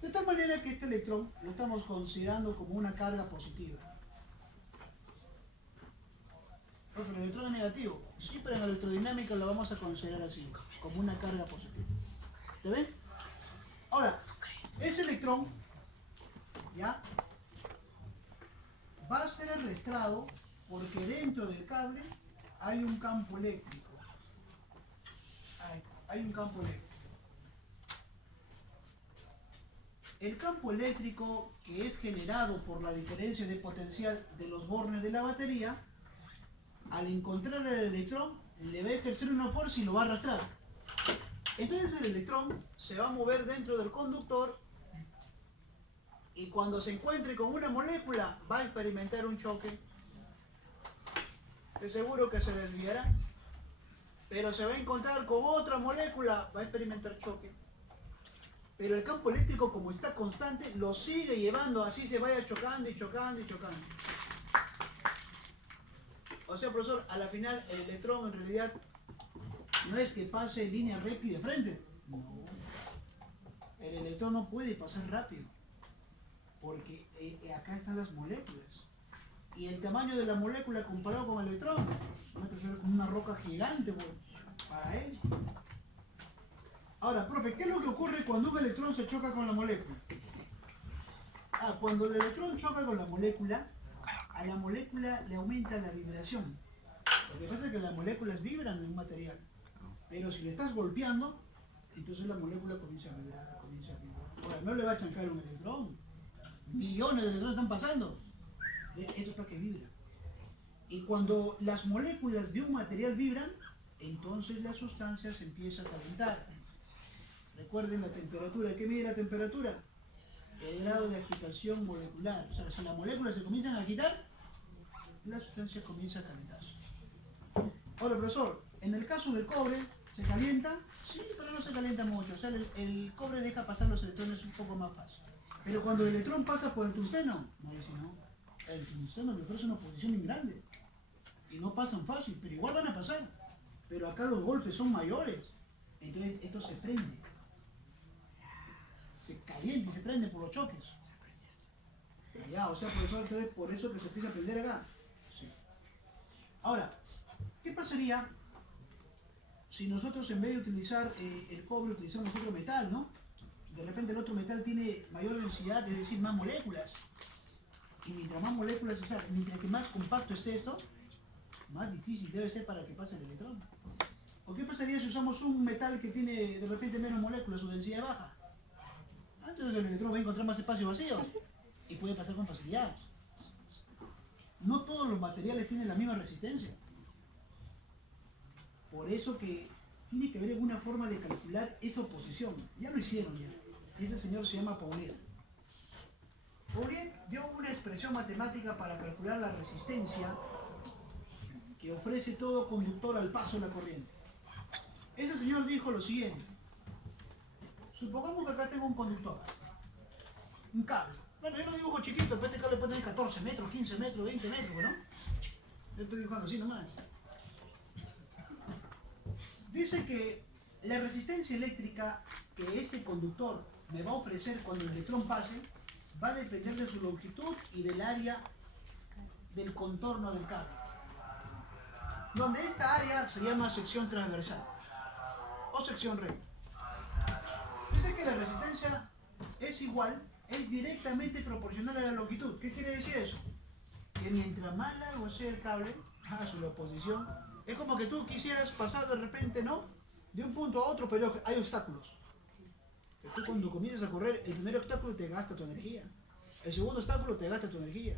De tal manera que este electrón lo estamos considerando como una carga positiva. Porque el electrón es negativo. Sí, pero en electrodinámica lo vamos a considerar así, como una carga positiva. ¿Te ven? Ahora, ese electrón, ¿ya? Va a ser arrastrado porque dentro del cable hay un campo eléctrico. Hay un campo eléctrico. El campo eléctrico que es generado por la diferencia de potencial de los bornes de la batería, al encontrar el electrón, le va a ejercer una fuerza y lo va a arrastrar. Entonces el electrón se va a mover dentro del conductor y cuando se encuentre con una molécula va a experimentar un choque. De seguro que se desviará, pero se va a encontrar con otra molécula, va a experimentar choque. Pero el campo eléctrico, como está constante, lo sigue llevando, así se vaya chocando y chocando y chocando. O sea, profesor, a la final el electrón en realidad no es que pase en línea recta y de frente. No. El electrón no puede pasar rápido. Porque acá están las moléculas. Y el tamaño de la molécula comparado con el electrón, es como una roca gigante para él. Ahora, profe, ¿qué es lo que ocurre cuando un electrón se choca con la molécula? Cuando el electrón choca con la molécula, a la molécula le aumenta la vibración. Lo que pasa es que las moléculas vibran en un material. Pero si le estás golpeando, entonces la molécula comienza a vibrar, comienza a vibrar. Ahora, no le va a chancar un electrón. Millones de electrones están pasando. Esto está que vibra. Y cuando las moléculas de un material vibran, entonces la sustancia se empieza a calentar. Recuerden la temperatura. ¿Qué mide la temperatura? El grado de agitación molecular. O sea, si las moléculas se comienzan a agitar, la sustancia comienza a calentarse. Ahora, profesor, en el caso del cobre, ¿se calienta? Sí, pero no se calienta mucho. O sea, el cobre deja pasar los electrones un poco más fácil. Pero cuando el electrón pasa por el tungsteno, no, si no, el tungsteno le ofrece una posición muy grande. Y no pasan fácil, pero igual van a pasar. Pero acá los golpes son mayores. Entonces esto se prende. Se calienta y se prende por los choques. Ya, o sea, por eso que se empieza a prender acá. Sí. Ahora, ¿qué pasaría si nosotros en vez de utilizar el cobre utilizamos otro metal, ¿no? De repente el otro metal tiene mayor densidad, es decir, más moléculas. Y mientras más moléculas, o sea, mientras que más compacto esté esto, más difícil debe ser para que pase el electrón. ¿O qué pasaría si usamos un metal que tiene de repente menos moléculas, su densidad baja? Entonces el electrón va a encontrar más espacio vacío y puede pasar con facilidad. No todos los materiales tienen la misma resistencia. Por eso que tiene que haber alguna forma de calcular esa oposición. Ya lo hicieron ya. Ese señor se llama Pouliot. Pouliot dio una expresión matemática para calcular la resistencia que ofrece todo conductor al paso de la corriente. Ese señor dijo lo siguiente. Supongamos que acá tengo un conductor, un cable. Bueno, yo lo dibujo chiquito, pero este cable puede tener 14 metros, 15 metros, 20 metros, ¿no? Yo estoy dibujando así nomás. Dice que la resistencia eléctrica que este conductor me va a ofrecer cuando el electrón pase va a depender de su longitud y del área del contorno del cable. Donde esta área se llama sección transversal o sección recta. Dice que la resistencia es igual, es directamente proporcional a la longitud. ¿Qué quiere decir eso? Que mientras más largo sea el cable, su oposición, es como que tú quisieras pasar de repente, ¿no? De un punto a otro, pero hay obstáculos. Que tú cuando comienzas a correr, el primer obstáculo te gasta tu energía. El segundo obstáculo te gasta tu energía.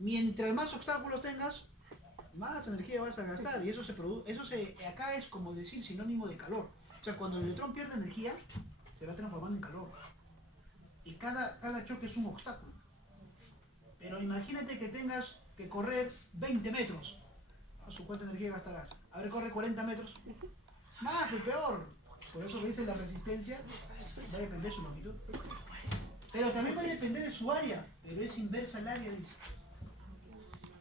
Mientras más obstáculos tengas, más energía vas a gastar. Y eso se produce, acá es como decir sinónimo de calor. O sea, cuando el electrón pierde energía, se va transformando en calor. Y cada choque es un obstáculo. Pero imagínate que tengas que correr 20 metros. ¿A su cuánta energía gastarás? A ver, corre 40 metros. Más, pues peor. Por eso que dice la resistencia, va a depender de su longitud. Pero también va a depender de su área. Pero es inversa al área, dice.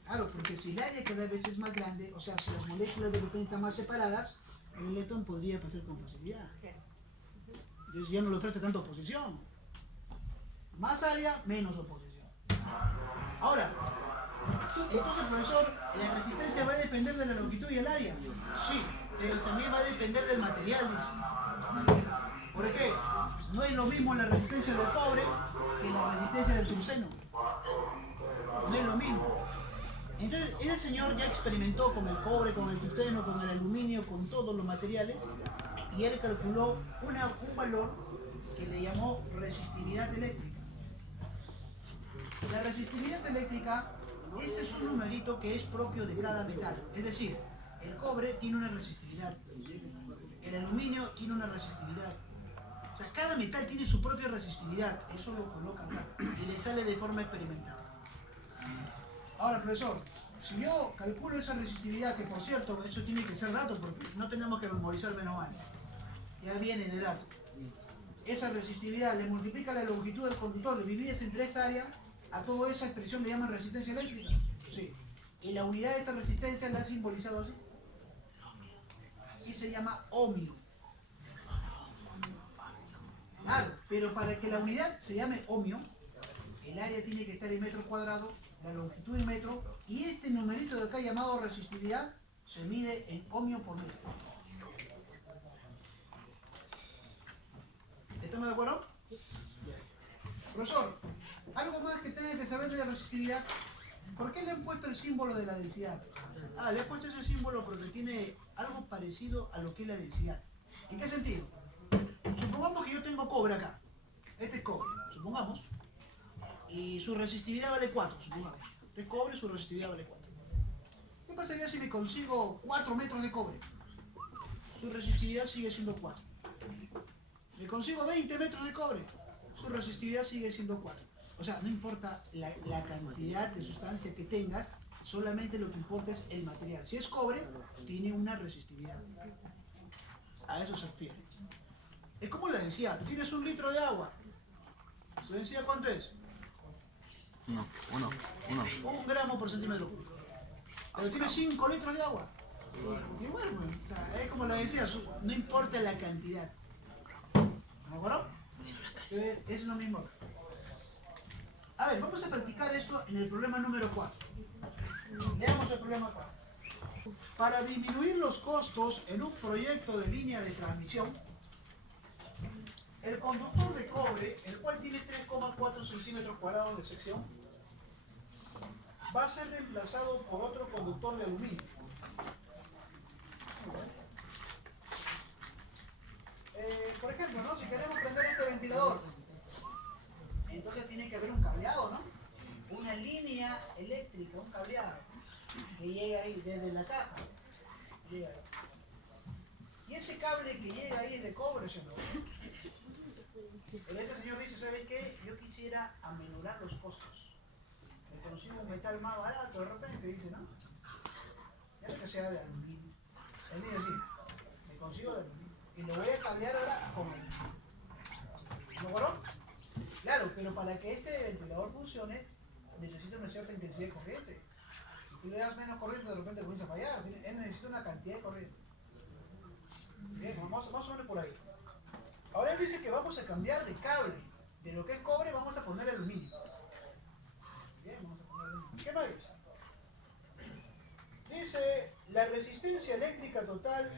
Claro, porque si el área cada vez es más grande, o sea, si las moléculas de repente están más separadas, el electrón podría pasar con facilidad. Entonces ya no le ofrece tanta oposición. Más área, menos oposición. Ahora, entonces, profesor, ¿la resistencia va a depender de la longitud y el área? Sí, pero también va a depender del material, dice. ¿Por qué? No es lo mismo la resistencia del cobre que la resistencia del tungsteno. No es lo mismo. Entonces, ese señor ya experimentó con el cobre, con el tungsteno, con el aluminio, con todos los materiales, y él calculó un valor que le llamó resistividad eléctrica. La resistividad eléctrica, este es un numerito que es propio de cada metal. Es decir, el cobre tiene una resistividad, el aluminio tiene una resistividad. O sea, cada metal tiene su propia resistividad. Eso lo colocan acá y le sale de forma experimental. Ahora, profesor, si yo calculo esa resistividad, que por cierto, eso tiene que ser dato, porque no tenemos que memorizar menos mal. Ya viene de dato. esa resistividad, le multiplica la longitud del conductor, le divides entre esta área, a toda esa expresión le llaman resistencia eléctrica. Sí. Y la unidad de esta resistencia la ha simbolizado así. Y se llama ohmio. Claro, pero para que la unidad se llame ohmio, el área tiene que estar en metros cuadrados, la longitud en metros, y este numerito de acá llamado resistividad se mide en ohmio por metro. ¿Estamos de acuerdo? Profesor, algo más que tenga que saber de la resistividad. ¿Por qué le han puesto el símbolo de la densidad? Le he puesto ese símbolo porque tiene algo parecido a lo que es la densidad. ¿En qué sentido? Supongamos que yo tengo cobre acá. Este es cobre, supongamos. Y su resistividad vale 4, supongamos. Este es cobre, su resistividad vale 4. ¿Qué pasaría si me consigo 4 metros de cobre? Su resistividad sigue siendo 4. Me consigo 20 metros de cobre. Su resistividad sigue siendo 4. O sea, no importa la cantidad de sustancia que tengas, solamente lo que importa es el material. Si es cobre, tiene una resistividad. A eso se refiere. Es como la densidad. Tú tienes 1 litro de agua. ¿Su densidad cuánto es? 1 1 gramo por centímetro cúbico. Pero tienes 5 litros de agua. Igual, pues. O sea, es como la densidad. No importa la cantidad. ¿Me acuerdo? Es lo mismo. A ver, vamos a practicar esto en el problema número 4. Leamos el problema 4. Para disminuir los costos en un proyecto de línea de transmisión, el conductor de cobre, el cual tiene 3,4 centímetros cuadrados de sección, va a ser reemplazado por otro conductor de aluminio. Por ejemplo, ¿no? Si queremos prender este ventilador, entonces tiene que haber un cableado, ¿no? Una línea eléctrica, un cableado, que llega ahí desde la caja. Llega ahí. Y ese cable que llega ahí es de cobre, señor. Pero este señor dice, ¿sabes qué? Yo quisiera aminorar los costos. Me consigo un metal más barato, de repente, dice, ¿no? Ya que sea de aluminio. Él dice así, me consigo de aluminio. Y lo voy a cablear ahora con aluminio. ¿Me acuerdo? Claro, pero para que este ventilador funcione, necesita una cierta intensidad de corriente. Si tú le das menos corriente, de repente comienza a fallar. Él necesita una cantidad de corriente. Bien, más o menos por ahí. Ahora él dice que vamos a cambiar de cable. De lo que es cobre vamos a poner aluminio. Bien, vamos a poner aluminio. ¿Qué más dice? Dice, la resistencia eléctrica total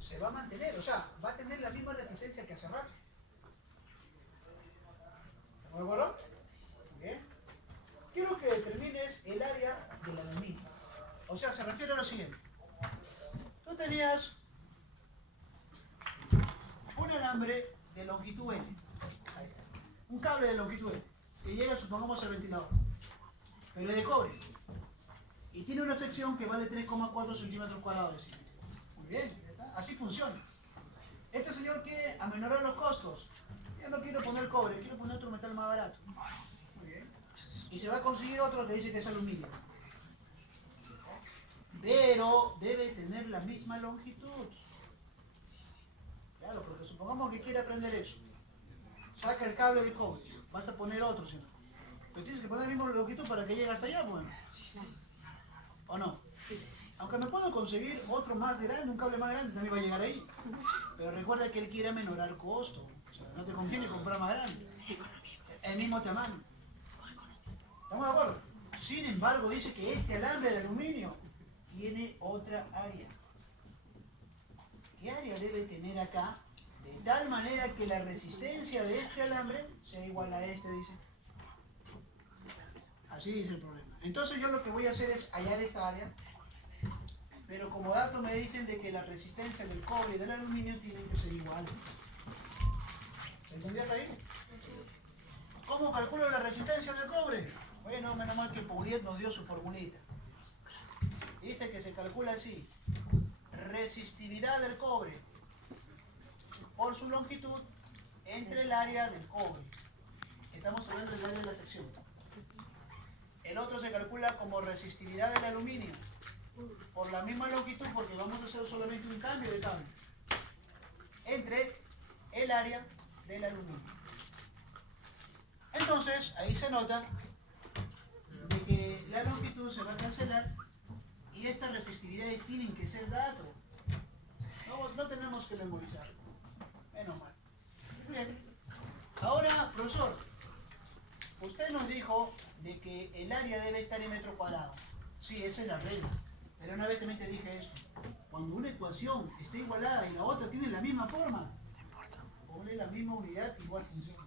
se va a mantener. O sea, va a tener la misma resistencia que hace rato. ¿De acuerdo? Bien. Quiero que determines el área del aluminio. O sea, se refiere a lo siguiente. Tú tenías un alambre de longitud L. Ahí está. Un cable de longitud L. Que llega, supongamos, al ventilador. Pero es de cobre. Y tiene una sección que vale 3,4 centímetros cuadrados. Muy bien, ya está. Así funciona. Este señor quiere aminorar los costos. Yo no quiero poner cobre, quiero poner otro metal más barato. Muy bien. Y se va a conseguir otro que dice que es aluminio. Pero debe tener la misma longitud. Claro, porque supongamos que quiere aprender eso. Saca el cable de cobre. Vas a poner otro, señor. Pero tienes que poner el mismo longitud para que llegue hasta allá, bueno. ¿O no? Aunque me puedo conseguir otro más grande, un cable más grande, también va a llegar ahí. Pero recuerda que él quiere aminorar costo. O sea, no te conviene comprar más grande. El mismo tamaño. ¿Estamos de acuerdo? Sin embargo, dice que este alambre de aluminio tiene otra área. ¿Qué área debe tener acá? De tal manera que la resistencia de este alambre sea igual a este, dice. Así dice el problema. Entonces yo lo que voy a hacer es hallar esta área, pero como dato me dicen de que la resistencia del cobre y del aluminio tienen que ser iguales. ¿Se entendió hasta ahí? ¿Cómo calculo la resistencia del cobre? Bueno, menos mal que Pouliot nos dio su formulita. Dice que se calcula así. Resistividad del cobre por su longitud entre el área del cobre. Estamos hablando del área de la sección. El otro se calcula como resistividad del aluminio por la misma longitud, porque vamos a hacer solamente un cambio de cable entre el área del aluminio. Entonces, ahí se nota de que la longitud se va a cancelar y estas resistividades tienen que ser datos. No tenemos que memorizar. Menos mal. Bien. Ahora, profesor, usted nos dijo de que el área debe estar en metro cuadrado. Sí, esa es la regla. Pero una vez también te dije esto. Cuando una ecuación está igualada y la otra tiene la misma forma, ponle la misma unidad, igual funciona.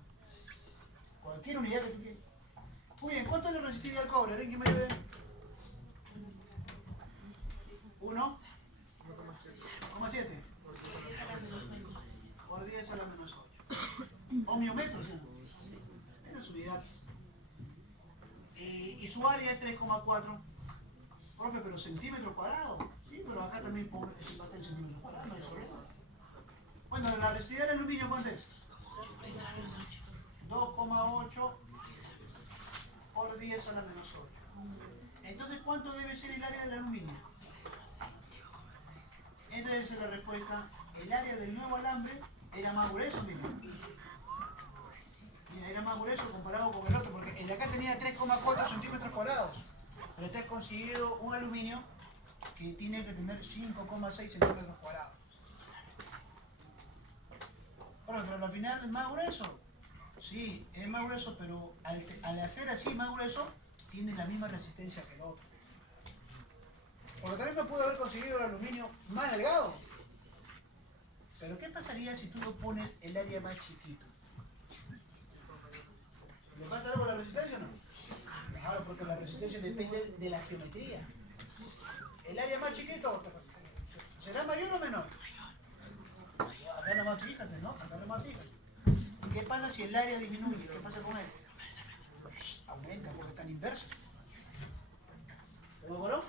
Cualquier unidad que tú quieras. Muy bien, ¿cuánto le resistiría al cobre? ¿Alguien que me ayude? 1,7 por 10 a la menos 8. Ohmiometros, ¿sí? Menos unidad. Y su área es 3,4. Profe, pero centímetros cuadrados. Sí, pero acá también pongo que se pasa en centímetros cuadrados, no hay problema. Bueno, la resistividad del aluminio, ¿cuánto es? 2,8 por 10 a la menos 8. Entonces, ¿cuánto debe ser el área del aluminio? Entonces es la respuesta. El área del nuevo alambre era más grueso, miren. Mira, era más grueso comparado con el otro, porque el de acá tenía 3,4 centímetros cuadrados. Pero te has conseguido un aluminio que tiene que tener 5,6 centímetros cuadrados. Bueno, pero al final es más grueso. Sí, es más grueso, pero al hacer así más grueso, tiene la misma resistencia que el otro. Por lo tanto, pudo haber conseguido el aluminio más delgado. Pero ¿qué pasaría si tú lo pones el área más chiquito? ¿Le pasa algo a la resistencia o no? Claro, porque la resistencia depende de la geometría. El área más chiquito, ¿será mayor o menor? Acá nomás fíjate, ¿no? Acá nomás fíjate. ¿Y qué pasa si el área disminuye? ¿Qué pasa con él? Aumenta porque están inversos. ¿Lo logró?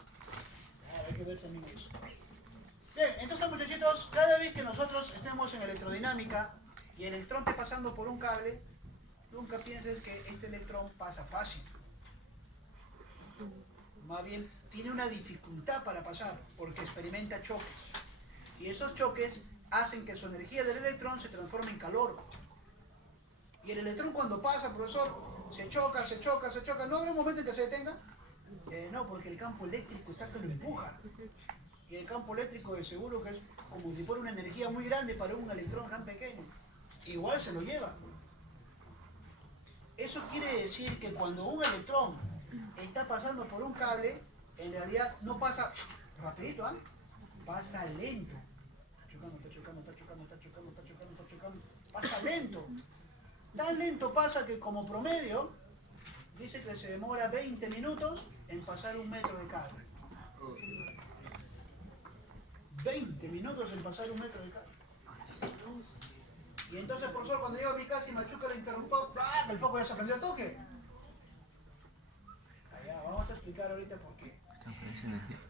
Hay que ver también eso. Bien, entonces muchachitos, cada vez que nosotros estemos en electrodinámica y el electrón esté pasando por un cable, nunca pienses que este electrón pasa fácil. Más bien, tiene una dificultad para pasar, porque experimenta choques. Y esos choques hacen que su energía del electrón se transforme en calor. Y el electrón cuando pasa, profesor, se choca, ¿no habrá un momento en que se detenga? No, porque el campo eléctrico está que lo empuja. Y el campo eléctrico de seguro que es como si fuera una energía muy grande para un electrón tan pequeño. Igual se lo lleva. Eso quiere decir que cuando un electrón está pasando por un cable, en realidad no pasa rapidito, ¿eh? Pasa lento. Está chocando. Pasa lento. Tan lento pasa que como promedio, dice que se demora 20 minutos en pasar 1 metro de cable. 20 minutos en pasar 1 metro de cable. Y entonces, profesor, cuando llego a mi casa y machuca el interruptor, ¡ah! El foco ya se prendió al toque. Allá, vamos a explicar ahorita por qué.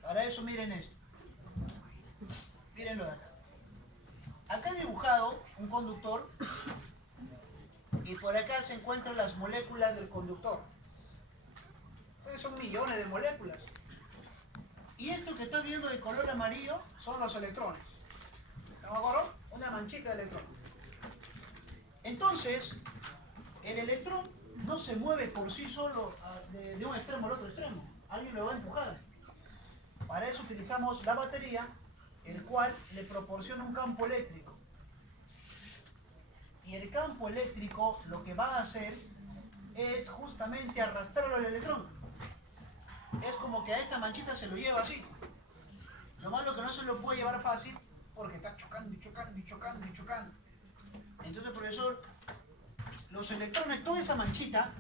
Para eso miren esto. Mírenlo de acá. Acá he dibujado un conductor y por acá se encuentran las moléculas del conductor. Son millones de moléculas. Y esto que estoy viendo de color amarillo son los electrones. ¿No me acuerdo? Una manchita de electrones. Entonces, el electrón no se mueve por sí solo de un extremo al otro extremo. Alguien lo va a empujar. Para eso utilizamos la batería, el cual le proporciona un campo eléctrico. Y el campo eléctrico lo que va a hacer es justamente arrastrarlo al electrón. Es como que a esta manchita se lo lleva así. Lo malo que no se lo puede llevar fácil porque está chocando. Entonces, profesor, los electrones, toda esa manchita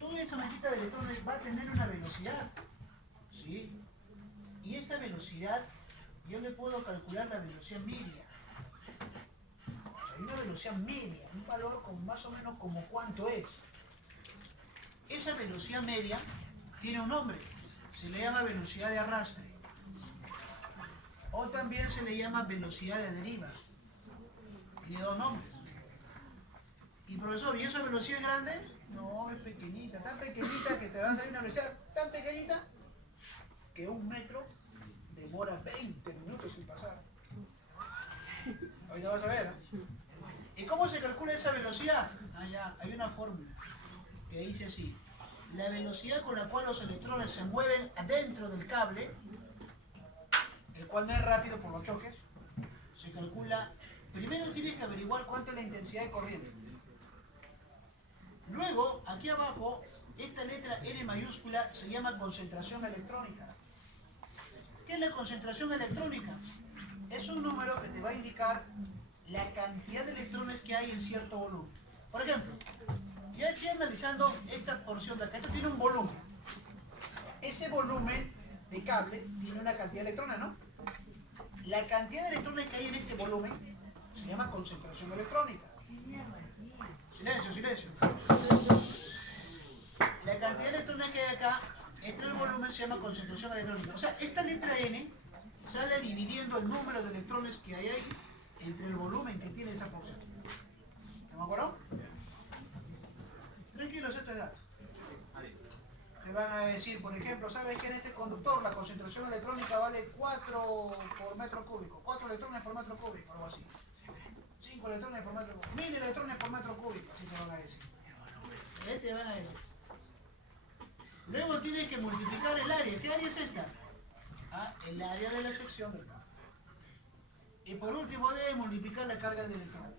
de electrones va a tener una velocidad. ¿Sí? Y esta velocidad, yo le puedo calcular la velocidad media. Hay una velocidad media, un valor con más o menos como cuánto es. Esa velocidad media tiene un nombre, se le llama velocidad de arrastre. O también se le llama velocidad de deriva. Tiene 2 nombres. Y profesor, ¿y esa velocidad es grande? No, es pequeñita, tan pequeñita que te va a salir una velocidad tan pequeñita que 1 metro demora 20 minutos sin pasar. Ahorita vas a ver, ¿eh? ¿Y cómo se calcula esa velocidad? Ah, ya, hay una fórmula que dice así. La velocidad con la cual los electrones se mueven adentro del cable, el cual no es rápido por los choques, se calcula. Primero tienes que averiguar cuánto es la intensidad de corriente. Luego, aquí abajo, esta letra N mayúscula se llama concentración electrónica. ¿Qué es la concentración electrónica? Es un número que te va a indicar la cantidad de electrones que hay en cierto volumen. Por ejemplo, yo estoy analizando esta porción de acá. Esto tiene un volumen. Ese volumen de cable tiene una cantidad de electrones, ¿no? La cantidad de electrones que hay en este volumen se llama concentración electrónica. Silencio, silencio. La cantidad de electrones que hay acá, entre el volumen se llama concentración electrónica. O sea, esta letra N sale dividiendo el número de electrones que hay ahí entre el volumen que tiene esa porción. ¿Me acuerdo? Tranquilos, esto es dato. Te van a decir, por ejemplo, ¿sabes que en este conductor la concentración electrónica vale 4 por metro cúbico? 4 electrones por metro cúbico, algo así. 5 electrones por metro cúbico. 1000 electrones por metro cúbico, así te van a decir. Te van a decir. Luego tienes que multiplicar el área. ¿Qué área es esta? El área de la sección del cable. Y por último debes multiplicar la carga del electrón.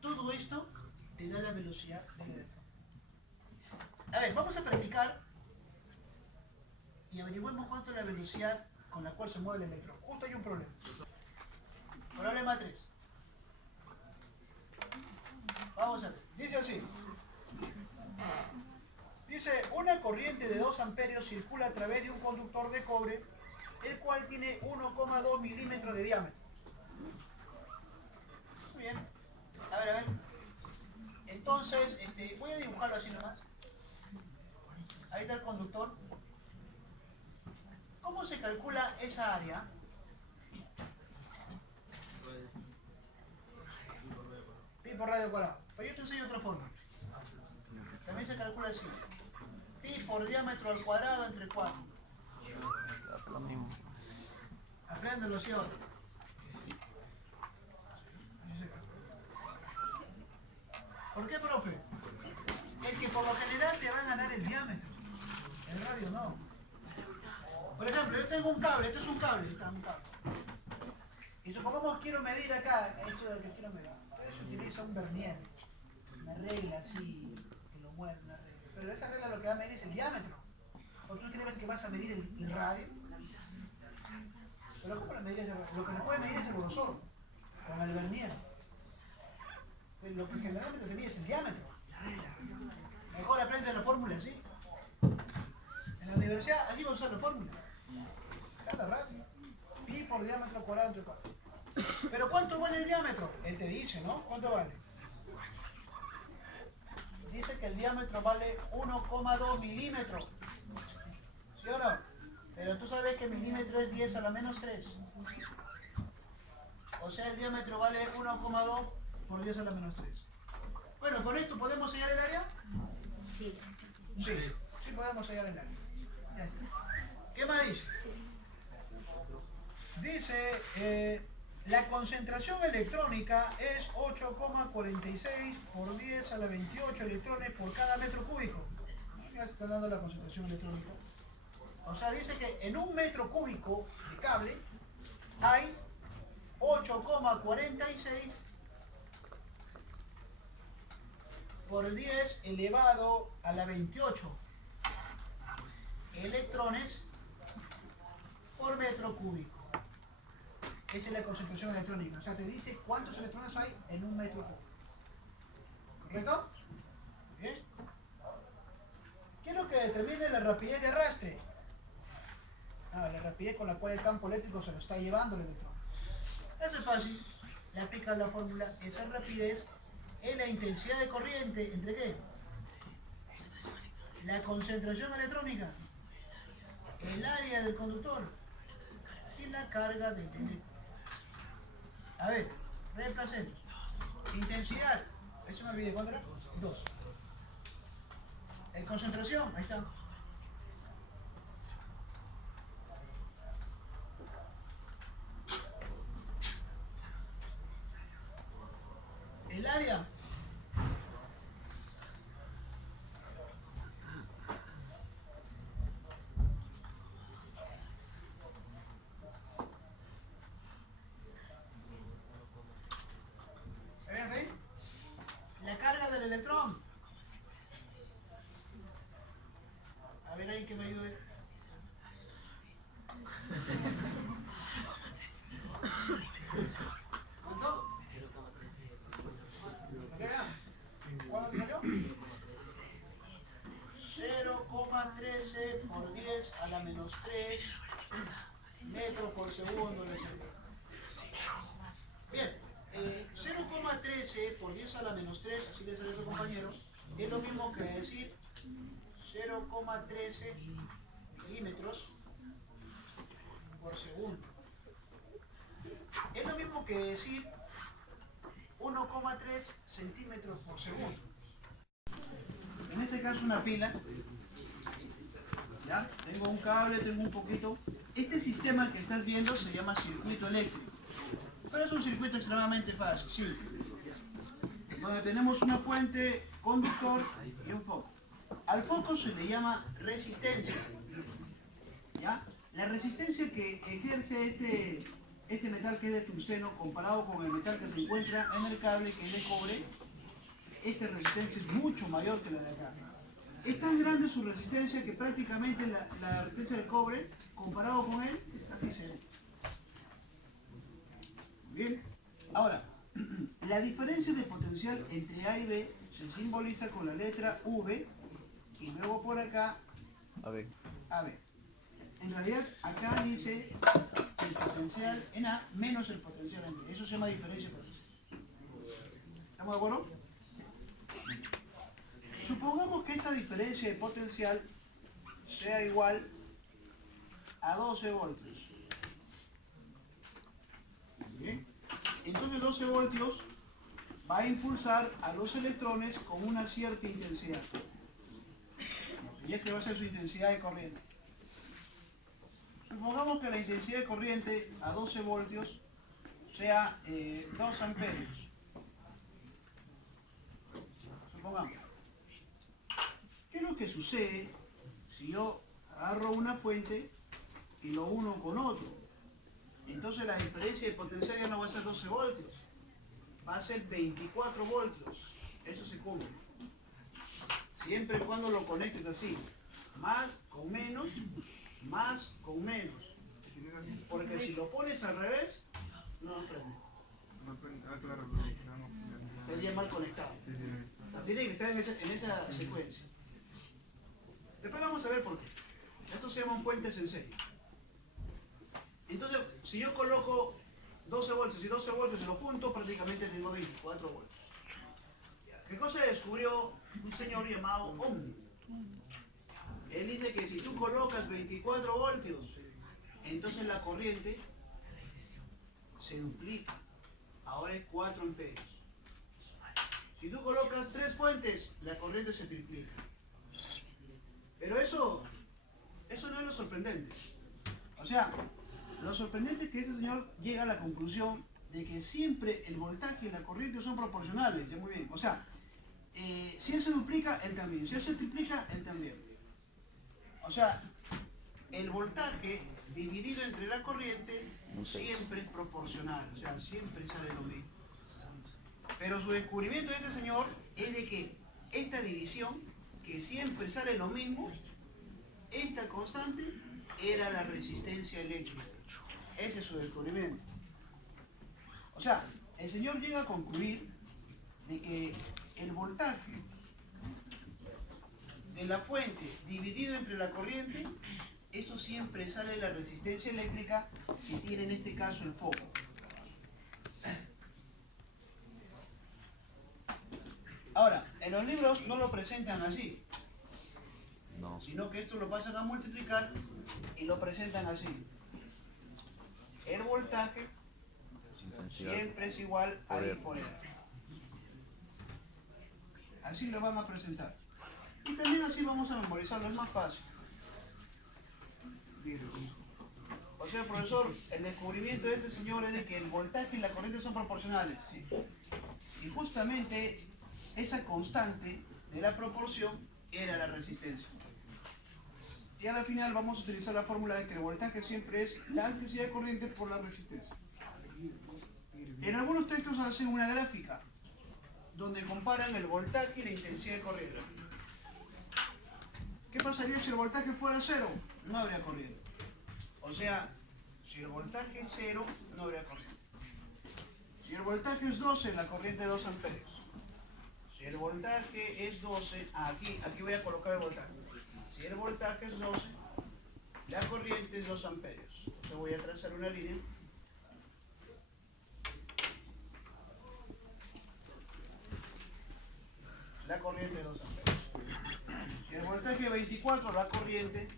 Todo esto te da la velocidad del electrón. A ver, vamos a practicar y averiguemos cuánto es la velocidad con la cual se mueve el electrón. Justo hay un problema. Problema 3. Vamos a ver. Dice así. Dice, una corriente de 2 amperios circula a través de un conductor de cobre, el cual tiene 1,2 milímetros de diámetro. Muy bien. A ver. Entonces, voy a dibujarlo así nomás. Ahí está el conductor. ¿Cómo se calcula esa área? Pi por radio cuadrado. Pero yo te enseño otra forma. También se calcula así. Pi por diámetro al cuadrado entre 4. Lo mismo. Apréndelo, ¿sí o no? ¿Por qué, profe? Es que por lo general te van a dar el diámetro. El radio no. Por ejemplo, yo tengo un cable, esto es un cable, está un cable. Y supongamos que quiero medir acá, esto de que quiero medir. Entonces se utiliza un vernier, una regla así, que lo mueve una regla. Pero esa regla lo que va a medir es el diámetro. ¿O tú crees que vas a medir el radio? Pero ¿cómo lo medís? Lo que se puede medir es el grosor, con el vernier. Pues lo que generalmente se mide es el diámetro. Mejor aprende la fórmula así. En la universidad, allí va a usar la fórmula. Cada radio. Pi por diámetro cuadrado entre 4. ¿Pero cuánto vale el diámetro? Él te dice, ¿no? ¿Cuánto vale? Dice que el diámetro vale 1,2 milímetros. ¿Sí o no? Pero tú sabes que milímetro es 10 a la menos 3. O sea, el diámetro vale 1,2 por 10 a la menos 3. Bueno, ¿con esto podemos hallar el área? Sí. Sí podemos hallar el área. Ya está. ¿Qué más dice? Dice, la concentración electrónica es 8,46 por 10 a la 28 electrones por cada metro cúbico. Ya está dando la concentración electrónica. O sea, dice que en un metro cúbico de cable hay 8,46 por 10 elevado a la 28 electrones por metro cúbico. Esa es la concentración electrónica. O sea, te dice cuántos electrones hay en un metro cúbico. ¿Correcto? Bien. Quiero que determine la rapidez de arrastre. La rapidez con la cual el campo eléctrico se lo está llevando el electrón. Eso es fácil. Le aplicas la fórmula. Esa rapidez es la intensidad de corriente. ¿Entre qué? La concentración electrónica, el área del conductor y la carga del electrón. A ver, reemplacemos. Intensidad. Eso me olvidé. ¿Cuánto era? 2. Concentración. Ahí está. secundaria. ¿Se ven ahí? La carga del electrón. A ver ahí que me ayude. ¿Cuánto? ¿Cuánto salió? 0,13 por 10 a la menos 3 metros por segundo. Bien, 0,13 por 10 a la menos 3, así le sale a su compañero, es lo mismo que decir 0,13 milímetros por segundo. Es lo mismo que decir 1,3 centímetros por segundo. En este caso una pila, ¿ya? Tengo un cable, tengo un poquito. Este sistema que estás viendo se llama circuito eléctrico, pero es un circuito extremadamente fácil, simple, donde tenemos una fuente, conductor y un foco. Al foco se le llama resistencia, ¿ya? La resistencia que ejerce este metal que es de tungsteno comparado con el metal que se encuentra en el cable que es de cobre, esta resistencia es mucho mayor que la de acá. Es tan grande su resistencia que prácticamente la resistencia del cobre comparado con él es casi cero. Bien, ahora, la diferencia de potencial entre A y B se simboliza con la letra V y luego por acá AB. En realidad acá dice el potencial en A menos el potencial en B. Eso se llama diferencia de potencial. ¿Estamos de acuerdo? Supongamos que esta diferencia de potencial sea igual a 12 voltios. ¿Bien? Entonces 12 voltios va a impulsar a los electrones con una cierta intensidad. Y este va a ser su intensidad de corriente. Supongamos que la intensidad de corriente a 12 voltios sea 2 amperios. Supongamos. ¿Qué es lo que sucede si yo agarro una fuente y lo uno con otro? Entonces la diferencia de potencial ya no va a ser 12 voltios, va a ser 24 voltios. Eso se cubre. Siempre y cuando lo conectes así. Más con menos, más con menos. Porque si lo pones al revés, no prende. Estaría mal conectado. Tiene que estar en esa secuencia. Después vamos a ver por qué. Esto se llaman puentes en serie. Entonces, si yo coloco 12 voltios y 12 voltios y los junto, prácticamente tengo 24 voltios. ¿Qué cosa descubrió un señor llamado Ohm? Él dice que si tú colocas 24 voltios, entonces la corriente se duplica. Ahora es 4 amperios. Si tú colocas 3 fuentes, la corriente se triplica. Pero eso no es lo sorprendente. O sea, lo sorprendente es que este señor llega a la conclusión de que siempre el voltaje y la corriente son proporcionales. Ya muy bien. O sea, si él se duplica, él también. Si él se triplica, él también. O sea, el voltaje dividido entre la corriente siempre es proporcional. O sea, siempre sale lo mismo. Pero su descubrimiento de este señor es de que esta división, que siempre sale lo mismo, esta constante era la resistencia eléctrica. Ese es su descubrimiento. O sea, el señor llega a concluir de que el voltaje de la fuente dividido entre la corriente, eso siempre sale de la resistencia eléctrica que tiene en este caso el foco. Ahora, en los libros no lo presentan así, sino que esto lo pasan a multiplicar y lo presentan así. El voltaje siempre es igual a I por R. Así lo van a presentar. Y también así vamos a memorizarlo, es más fácil. O sea, profesor, el descubrimiento de este señor es de que el voltaje y la corriente son proporcionales. ¿Sí? Y justamente esa constante de la proporción era la resistencia. Y al final vamos a utilizar la fórmula de que el voltaje siempre es la intensidad de corriente por la resistencia. En algunos textos hacen una gráfica donde comparan el voltaje y la intensidad de corriente. ¿Qué pasaría si el voltaje fuera cero? No habría corriente. O sea, si el voltaje es cero, no habría corriente. Si el voltaje es 12, la corriente es 2 amperios. Si el voltaje es 12, aquí voy a colocar el voltaje. Si el voltaje es 12, la corriente es 2 amperios. Entonces voy a trazar una línea. La corriente es 2 amperios. Si el voltaje es 24, la corriente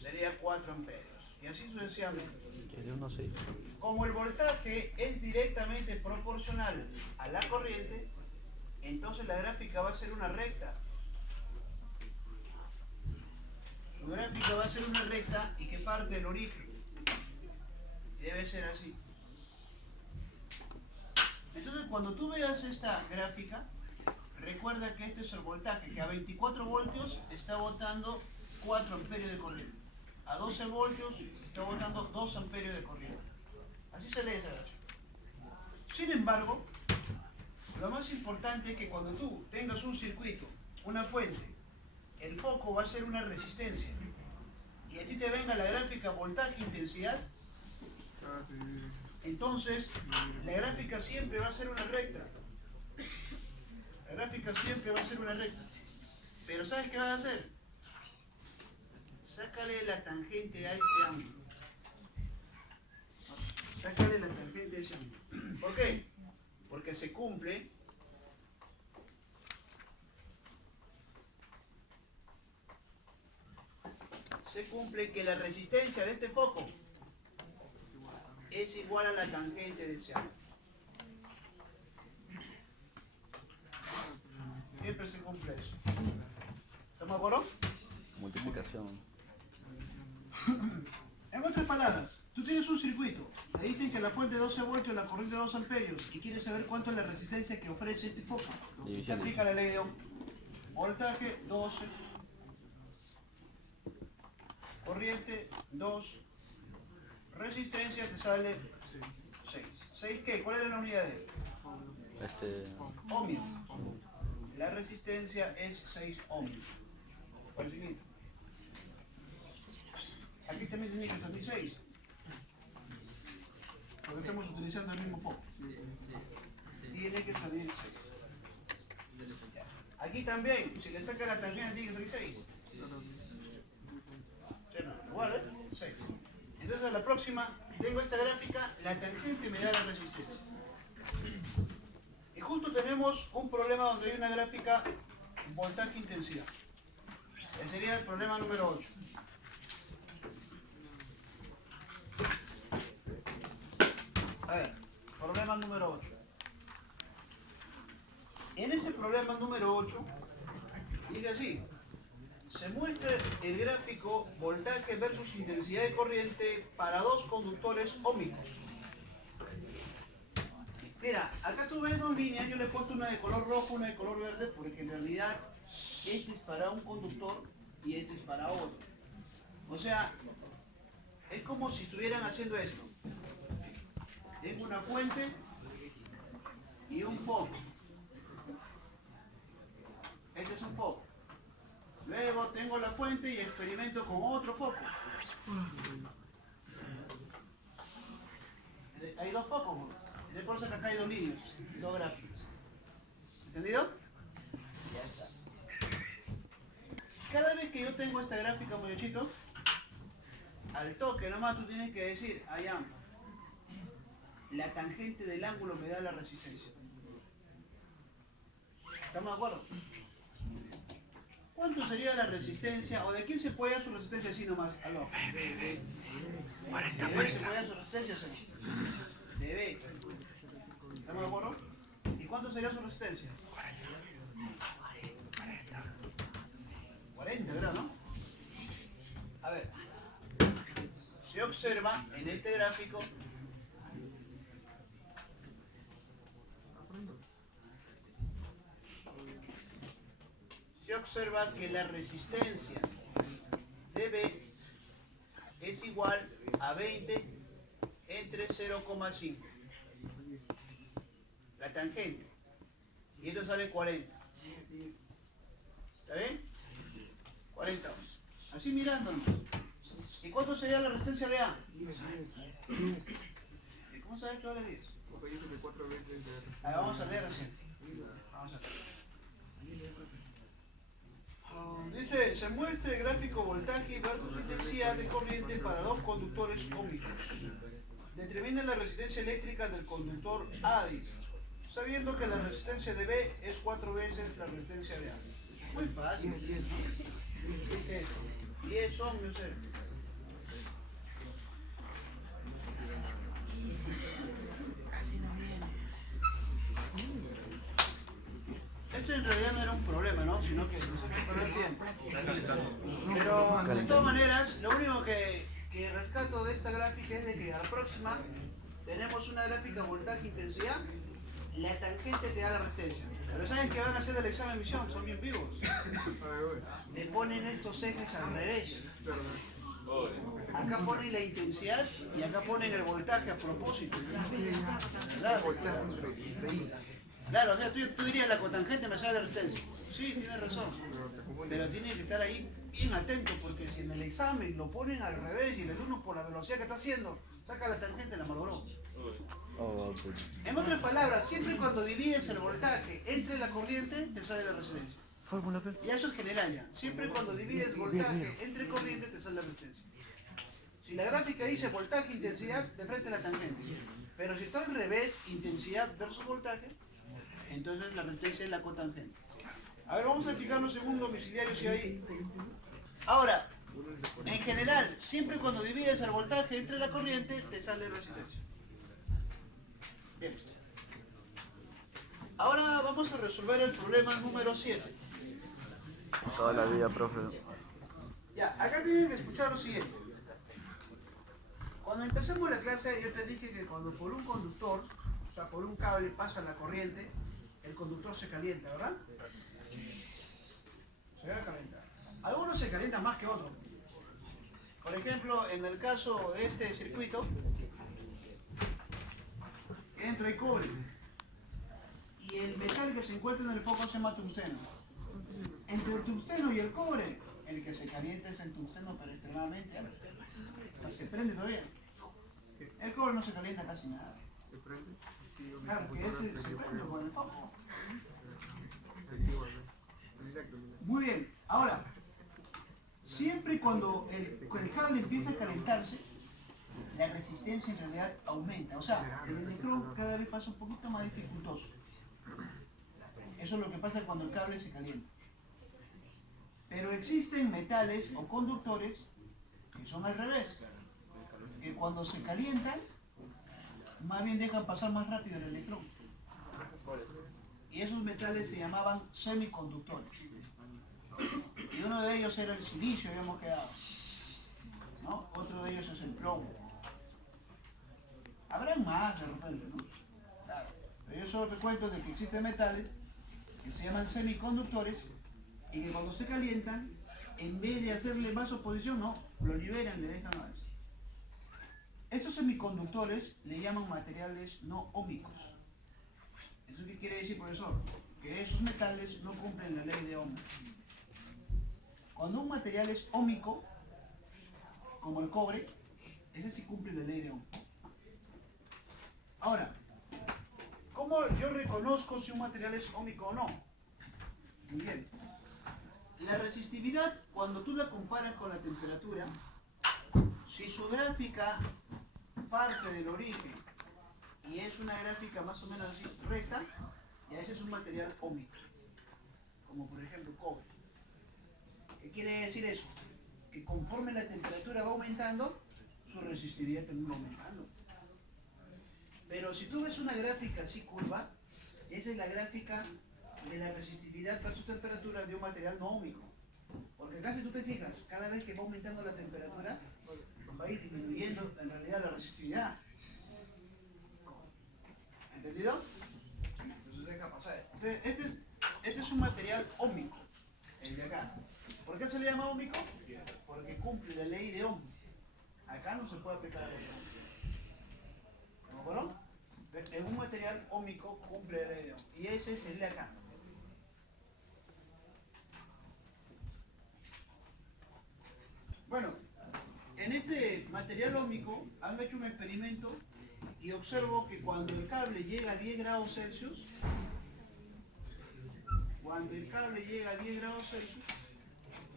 sería 4 amperios. Y así sucesivamente. Como el voltaje es directamente proporcional a la corriente, entonces la gráfica va a ser una recta. Su gráfica va a ser una recta y que parte del origen. Debe ser así. Entonces cuando tú veas esta gráfica, recuerda que este es el voltaje, que a 24 voltios está botando 4 amperios de corriente. A 12 voltios está botando 2 amperios de corriente. Así se lee esa gráfica. Sin embargo, lo más importante es que cuando tú tengas un circuito, una fuente, el foco va a ser una resistencia, y a ti te venga la gráfica voltaje-intensidad, entonces la gráfica siempre va a ser una recta. La gráfica siempre va a ser una recta. Pero ¿sabes qué vas a hacer? Sácale la tangente a este ángulo. Sácale la tangente a ese ángulo. ¿Por qué? Porque se cumple que la resistencia de este foco es igual a la tangente de ese ángulo. Siempre se cumple eso. ¿Estamos de acuerdo? Multiplicación. En otras palabras, tú tienes un circuito, te dicen que la fuente de 12 voltios, la corriente de 2 amperios, y quieres saber cuánto es la resistencia que ofrece este foco. Se aplica la ley de Ohm. Voltaje 12, corriente 2, resistencia te sale 6. ¿6 qué? ¿Cuál es la unidad de ohmio? La resistencia es 6 ohmios. Por siguiente. Aquí también tiene que salir 6. Porque estamos utilizando el mismo foco. Tiene que salir 6. Aquí también, si le saca la tangente, tiene que salir 6. Igual, ¿eh? 6. Entonces a la próxima, tengo esta gráfica, la tangente me da la resistencia. Y justo tenemos un problema donde hay una gráfica voltaje-intensidad. Ese sería el problema número 8. A ver, problema número 8. En ese problema número 8, dice así: se muestra el gráfico voltaje versus intensidad de corriente para dos conductores óhmicos. Mira, acá tú ves dos líneas, yo le he puesto una de color rojo, una de color verde, porque en realidad este es para un conductor y este es para otro. O sea, es como si estuvieran haciendo esto. Tengo una fuente y un foco. Este es un foco. Luego tengo la fuente y experimento con otro foco. Hay dos focos, y por eso que acá hay dos líneas, dos gráficos. ¿Entendido? Ya está. Cada vez que yo tengo esta gráfica, muchachitos, al toque nomás tú tienes que decir, allá, la tangente del ángulo me da la resistencia. ¿Estamos de acuerdo? ¿Cuánto sería la resistencia? ¿O de quién se puede dar su resistencia así nomás? Aló. ¿De B se puede dar su resistencia? De B. ¿Estamos de acuerdo? ¿Y cuánto sería su resistencia? 40, creo, ¿no? A ver. Se observa en este gráfico se observa que la resistencia de B es igual a 20 entre 0,5. La tangente. Y esto sale 40. ¿Está bien? 40 ohms. Así mirándonos. ¿Y cuánto sería la resistencia de A? ¿Y cómo sabes que vale 10? Vamos a leer recién. Vamos a leer. Dice, se muestra el gráfico voltaje versus intensidad de corriente para dos conductores ómicos. Determina la resistencia eléctrica del conductor A, dice, sabiendo que la resistencia de B es 4 veces la resistencia de A. Muy fácil. ¿Qué es eso? 10 ohmios. Así no viene. Esto en realidad no era un problema, ¿no? Sino que no se me perdió el tiempo. Pero de todas maneras, lo único que rescato de esta gráfica es de que a la próxima tenemos una gráfica voltaje-intensidad, la tangente te da la resistencia. Pero ¿saben qué van a hacer del examen de emisión? Son bien vivos. Le ponen estos ejes al revés. Acá ponen la intensidad y acá ponen el voltaje a propósito. Claro, o sea, tú dirías la cotangente me sale la resistencia. Sí, tienes razón. Pero tiene que estar ahí bien atento, porque si en el examen lo ponen al revés y el alumno por la velocidad que está haciendo saca la tangente, la malogró. En otras palabras, siempre cuando divides el voltaje entre la corriente, te sale la resistencia. Y eso es general ya. Siempre cuando divides el voltaje entre corriente, te sale la resistencia. Si la gráfica dice voltaje, intensidad, de frente a la tangente. Pero si está al revés, intensidad versus voltaje, entonces la resistencia es la cotangente. A ver, vamos a fijarnos en un domiciliario si hay. Ahora, en general, siempre cuando divides el voltaje entre la corriente, te sale resistencia. Bien. Ahora vamos a resolver el problema número 7. Toda la vida, profe. Ya, acá tienen que escuchar lo siguiente. Cuando empecemos la clase, yo te dije que cuando por un conductor, o sea, por un cable pasa la corriente, el conductor se calienta, ¿verdad? Se va a calentar. Algunos se calientan más que otros. Por ejemplo, en el caso de este circuito, entra el cobre. Y el metal que se encuentra en el foco se llama tungsteno. Entre el tungsteno y el cobre, el que se calienta es el tungsteno, pero extremadamente alto. Se prende todavía. El cobre no se calienta casi nada. Claro, que ese se prende con el foco. Muy bien, ahora, siempre cuando el cable empieza a calentarse, la resistencia en realidad aumenta. O sea, el electrón cada vez pasa un poquito más dificultoso. Eso es lo que pasa cuando el cable se calienta. Pero existen metales o conductores que son al revés, que cuando se calientan, más bien dejan pasar más rápido el electrón. Y esos metales se llamaban semiconductores. Y uno de ellos era el silicio, habíamos quedado, ¿no? Otro de ellos es el plomo. Habrán más de repente, ¿no? Claro. Pero yo solo te cuento de que existen metales que se llaman semiconductores y que cuando se calientan, en vez de hacerle más oposición, no, lo liberan, le dejan más. Estos semiconductores le llaman materiales no ómicos. ¿Eso qué quiere decir, profesor? Que esos metales no cumplen la ley de Ohm. Cuando un material es ómico, como el cobre, ese sí cumple la ley de Ohm. Ahora, ¿cómo yo reconozco si un material es ómico o no? Muy bien. La resistividad, cuando tú la comparas con la temperatura, si su gráfica parte del origen y es una gráfica más o menos así recta, y ese es un material ómico, como por ejemplo cobre. ¿Qué quiere decir eso? Que conforme la temperatura va aumentando, su resistividad también va aumentando. Pero si tú ves una gráfica así curva, esa es la gráfica de la resistividad versus temperatura de un material no ómico. Porque acá si tú te fijas, cada vez que va aumentando la temperatura, va a ir disminuyendo en realidad la resistividad. ¿Entendido? Entonces deja pasar. Entonces, este es un material ómico. el de acá. ¿Por qué se le llama óhmico? Porque cumple la ley de Ohm. Acá no se puede aplicar la ley de Ohm. ¿Me acuerdo? En un material óhmico cumple la ley de Ohm. Y ese es el de acá. Bueno, en este material óhmico han hecho un experimento y observo que cuando el cable llega a 10 grados Celsius,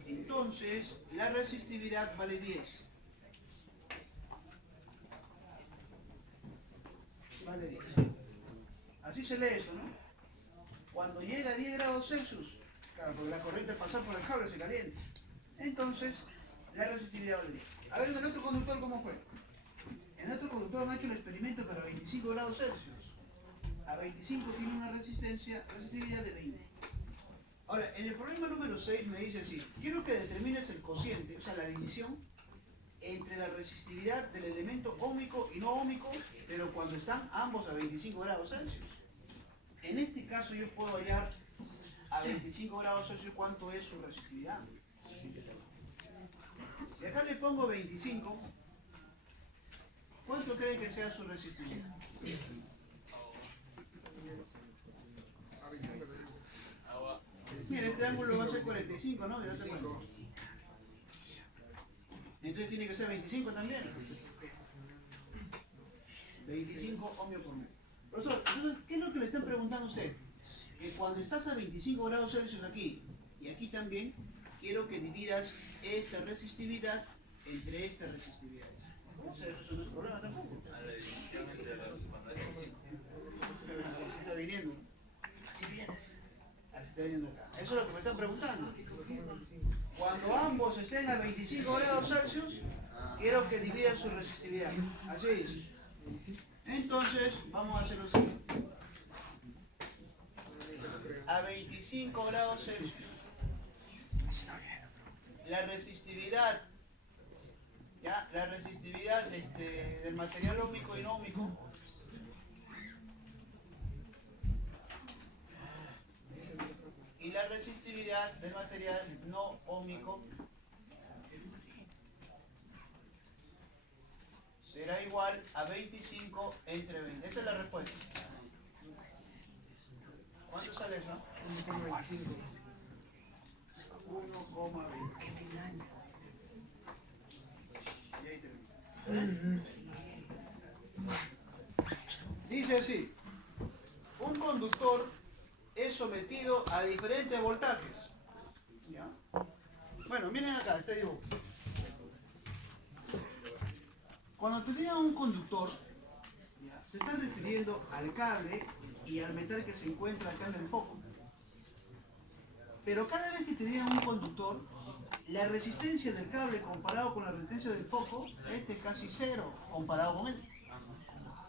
entonces la resistividad vale 10. Vale 10. Así se lee eso, ¿no? Cuando llega a 10 grados Celsius, claro, porque la corriente al pasar por el cable se calienta. Entonces, la resistividad vale 10. A ver, en el otro conductor, ¿cómo fue? En el otro conductor han hecho el experimento, pero a 25 grados Celsius. A 25 tiene una resistividad de 20. Ahora, en el problema número 6 me dice así, quiero que determines el cociente, o sea, la división, entre la resistividad del elemento óhmico y no óhmico, pero cuando están ambos a 25 grados Celsius. En este caso yo puedo hallar a 25 grados Celsius cuánto es su resistividad. Y acá le pongo 25. ¿Cuánto cree que sea su resistividad? Mira, este ángulo va a ser 45, ¿no? Entonces tiene que ser 25 también. 25 ohmios por metro. Profesor, entonces, ¿qué es lo que le están preguntando a usted? Que cuando estás a 25 grados Celsius aquí y aquí también, quiero que dividas esta resistividad entre estas resistividades. Eso no es problema tampoco. A la división entre los cuando es 25. Así está viniendo. Así está viniendo acá. Eso es lo que me están preguntando. Cuando ambos estén a 25 grados Celsius, quiero que dividan su resistividad. Así es. Entonces, vamos a hacer lo siguiente. A 25 grados Celsius, la resistividad, ¿ya? La resistividad del material óhmico y no óhmico y la resistividad del material no óhmico será igual a 25 entre 20. Esa es la respuesta. ¿Cuánto sale eso? 1,25. 1,20. Y ahí termina. Dice así: un conductor es sometido a diferentes voltajes. ¿Ya? Bueno, miren acá, este dibujo. Cuando te digan un conductor, se está refiriendo al cable y al metal que se encuentra acá en el foco. Pero cada vez que te digan un conductor, la resistencia del cable comparado con la resistencia del foco, es casi cero comparado con él.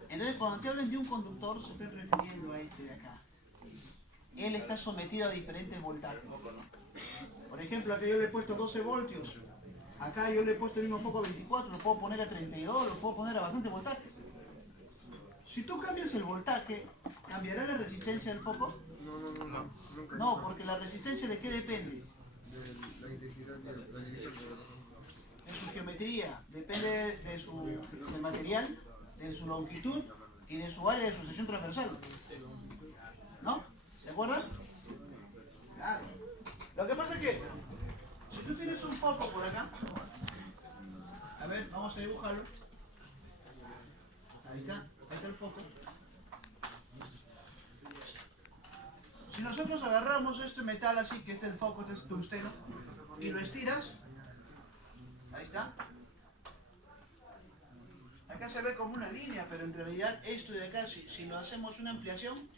Entonces, cuando te hablen de un conductor, se están refiriendo a este de acá. Él está sometido a diferentes voltajes. Por ejemplo, acá yo le he puesto 12 voltios. Acá yo le he puesto el mismo foco a 24, lo puedo poner a 32, lo puedo poner a bastante voltaje. Si tú cambias el voltaje, ¿cambiará la resistencia del foco? No. No, porque la resistencia ¿de qué depende? De la intensidad De su geometría, depende del material, de su longitud y de su área de sucesión transversal. ¿No? ¿De acuerdo? Claro. Lo que pasa es que, si tú tienes un foco por acá, a ver, vamos a dibujarlo. Ahí está el foco. Si nosotros agarramos este metal así, que este es el foco, este es tungsteno, y lo estiras, ahí está. Acá se ve como una línea, pero en realidad esto de acá, si lo hacemos una ampliación,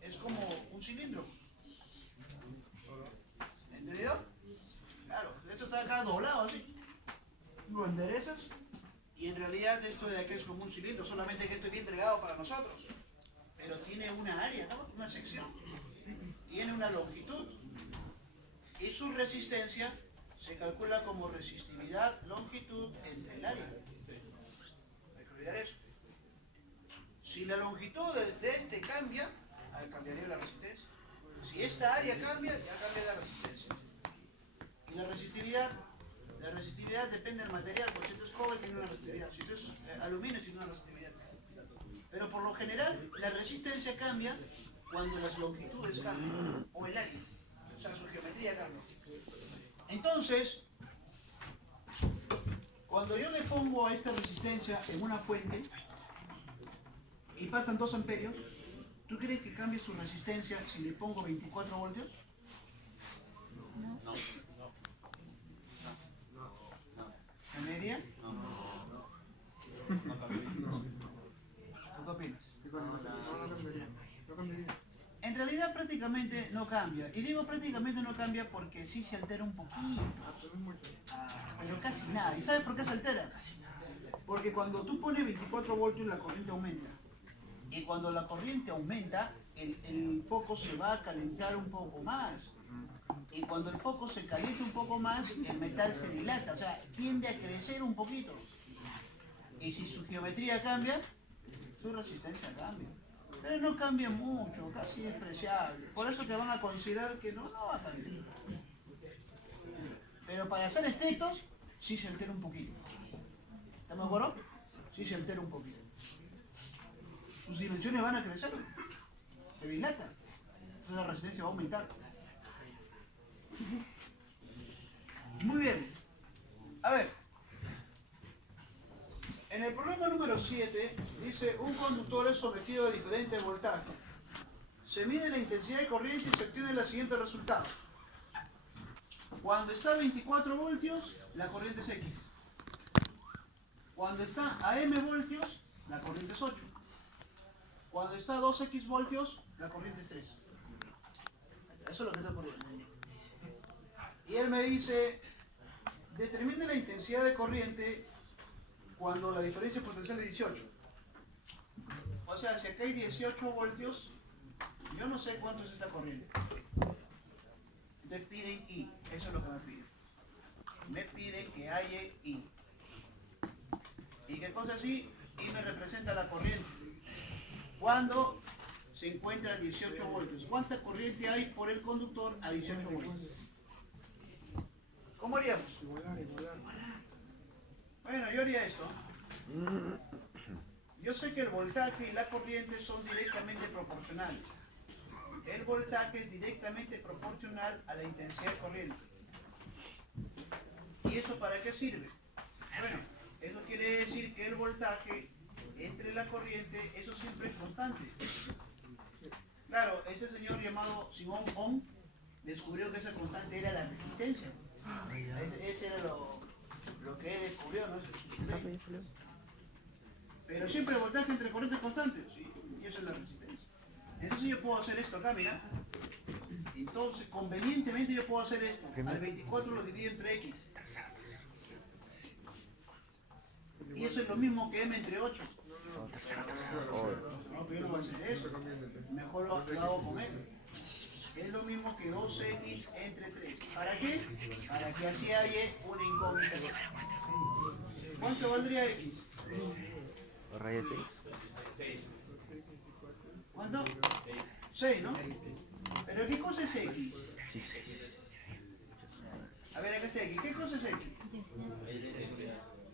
es como un cilindro. ¿Entendido? Claro, esto está acá doblado así. Lo enderezas y en realidad esto de acá es como un cilindro, solamente que esto es bien delgado para nosotros. Pero tiene una área, ¿no? Una sección. Tiene una longitud. Y su resistencia se calcula como resistividad, longitud entre el área. Hay que olvidar eso. Si la longitud de este cambia, cambiaría la resistencia. Si esta área cambia, ya cambia la resistencia. resistividad depende del material, porque si esto es cobre tiene una resistividad, si esto es aluminio tiene una resistividad. Pero por lo general la resistencia cambia cuando las longitudes cambian, o el área, o sea, su geometría cambia. Entonces, cuando yo le pongo a esta resistencia en una fuente y pasan 2 amperios, ¿tú crees que cambie su resistencia si le pongo 24 voltios? No. ¿En media? ¿Tú qué opinas? No cambiaría. En realidad prácticamente no cambia. Y digo prácticamente no cambia porque sí se altera un poquito. Pero casi nada. ¿Y sabes por qué se altera? Porque cuando tú pones 24 voltios la corriente aumenta. Y cuando la corriente aumenta, el foco se va a calentar un poco más. Y cuando el foco se calienta un poco más, el metal se dilata, o sea, tiende a crecer un poquito. Y si su geometría cambia, su resistencia cambia. Pero no cambia mucho, casi despreciable. Por eso te van a considerar que no va a cambiar. Pero para ser estrictos, sí se altera un poquito. ¿Estamos de acuerdo? Sí se altera un poquito. Sus dimensiones van a crecer, se dilata. Entonces la resistencia va a aumentar. Muy bien. A ver. En el problema número 7 dice un conductor es sometido a diferentes voltajes. Se mide la intensidad de corriente y se obtiene el siguiente resultado. Cuando está a 24 voltios, la corriente es X. Cuando está a M voltios, la corriente es 8. Cuando está a 2X voltios, la corriente es 3. Eso es lo que está ocurriendo. Y él me dice, determine la intensidad de corriente cuando la diferencia potencial es 18. O sea, si acá hay 18 voltios, yo no sé cuánto es esta corriente. Entonces piden I, eso es lo que me piden. Me piden que haya I. ¿Y qué cosa así? I me representa la corriente. Cuando se encuentra a 18 voltios. ¿Cuánta corriente hay por el conductor a 18 voltios? ¿Cómo haríamos? Bueno, yo haría esto. Yo sé que el voltaje y la corriente son directamente proporcionales. El voltaje es directamente proporcional a la intensidad de corriente. ¿Y eso para qué sirve? Bueno, eso quiere decir que el voltaje entre la corriente, eso siempre es constante. Claro, ese señor llamado Simon Ohm descubrió que esa constante era la resistencia. Ese era lo que él descubrió, ¿no? Pero siempre el voltaje entre corrientes es constante, sí, y eso es la resistencia. Entonces yo puedo hacer esto acá, mira. Entonces, convenientemente yo puedo hacer esto. Al 24 lo divido entre X. Y eso es lo mismo que M entre 8. No, pero yo no voy a hacer eso. Mejor lo hago con M. Es lo mismo que 2X entre 3. ¿Para qué? Para que así haya una incógnita. ¿Cuánto valdría X? Raya 6. ¿Cuánto? 6, ¿no? ¿Pero qué cosa es X? Sí, 6. A ver, acá está X. ¿Qué cosa es X?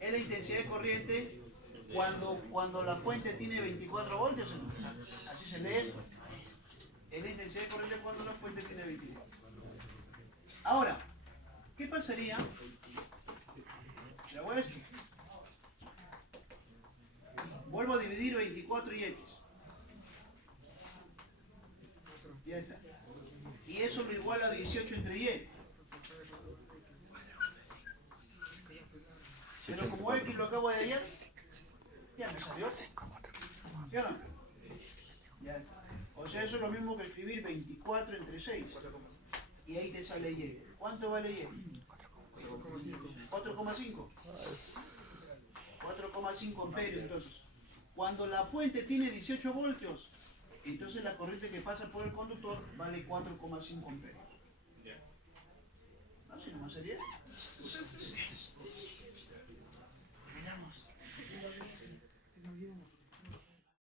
Es la intensidad de corriente cuando la fuente tiene 24 voltios. Así se lee esto. Es la intensidad de corriente cuando la fuente tiene 24. Ahora, ¿qué pasaría si hago esto? Vuelvo a dividir 24 y X. Ya está. Y eso lo iguala a 18 entre Y. Pero como X lo acabo de hallar, ya me salió. ¿Sí o no? Ya está. O sea, eso es lo mismo que escribir 24 entre 6. Y ahí te sale Y. ¿Cuánto vale Y? 4,5. 4,5 amperios entonces. Cuando la fuente tiene 18 voltios, entonces la corriente que pasa por el conductor vale 4,5 amperios. ¿No? Si no más sería.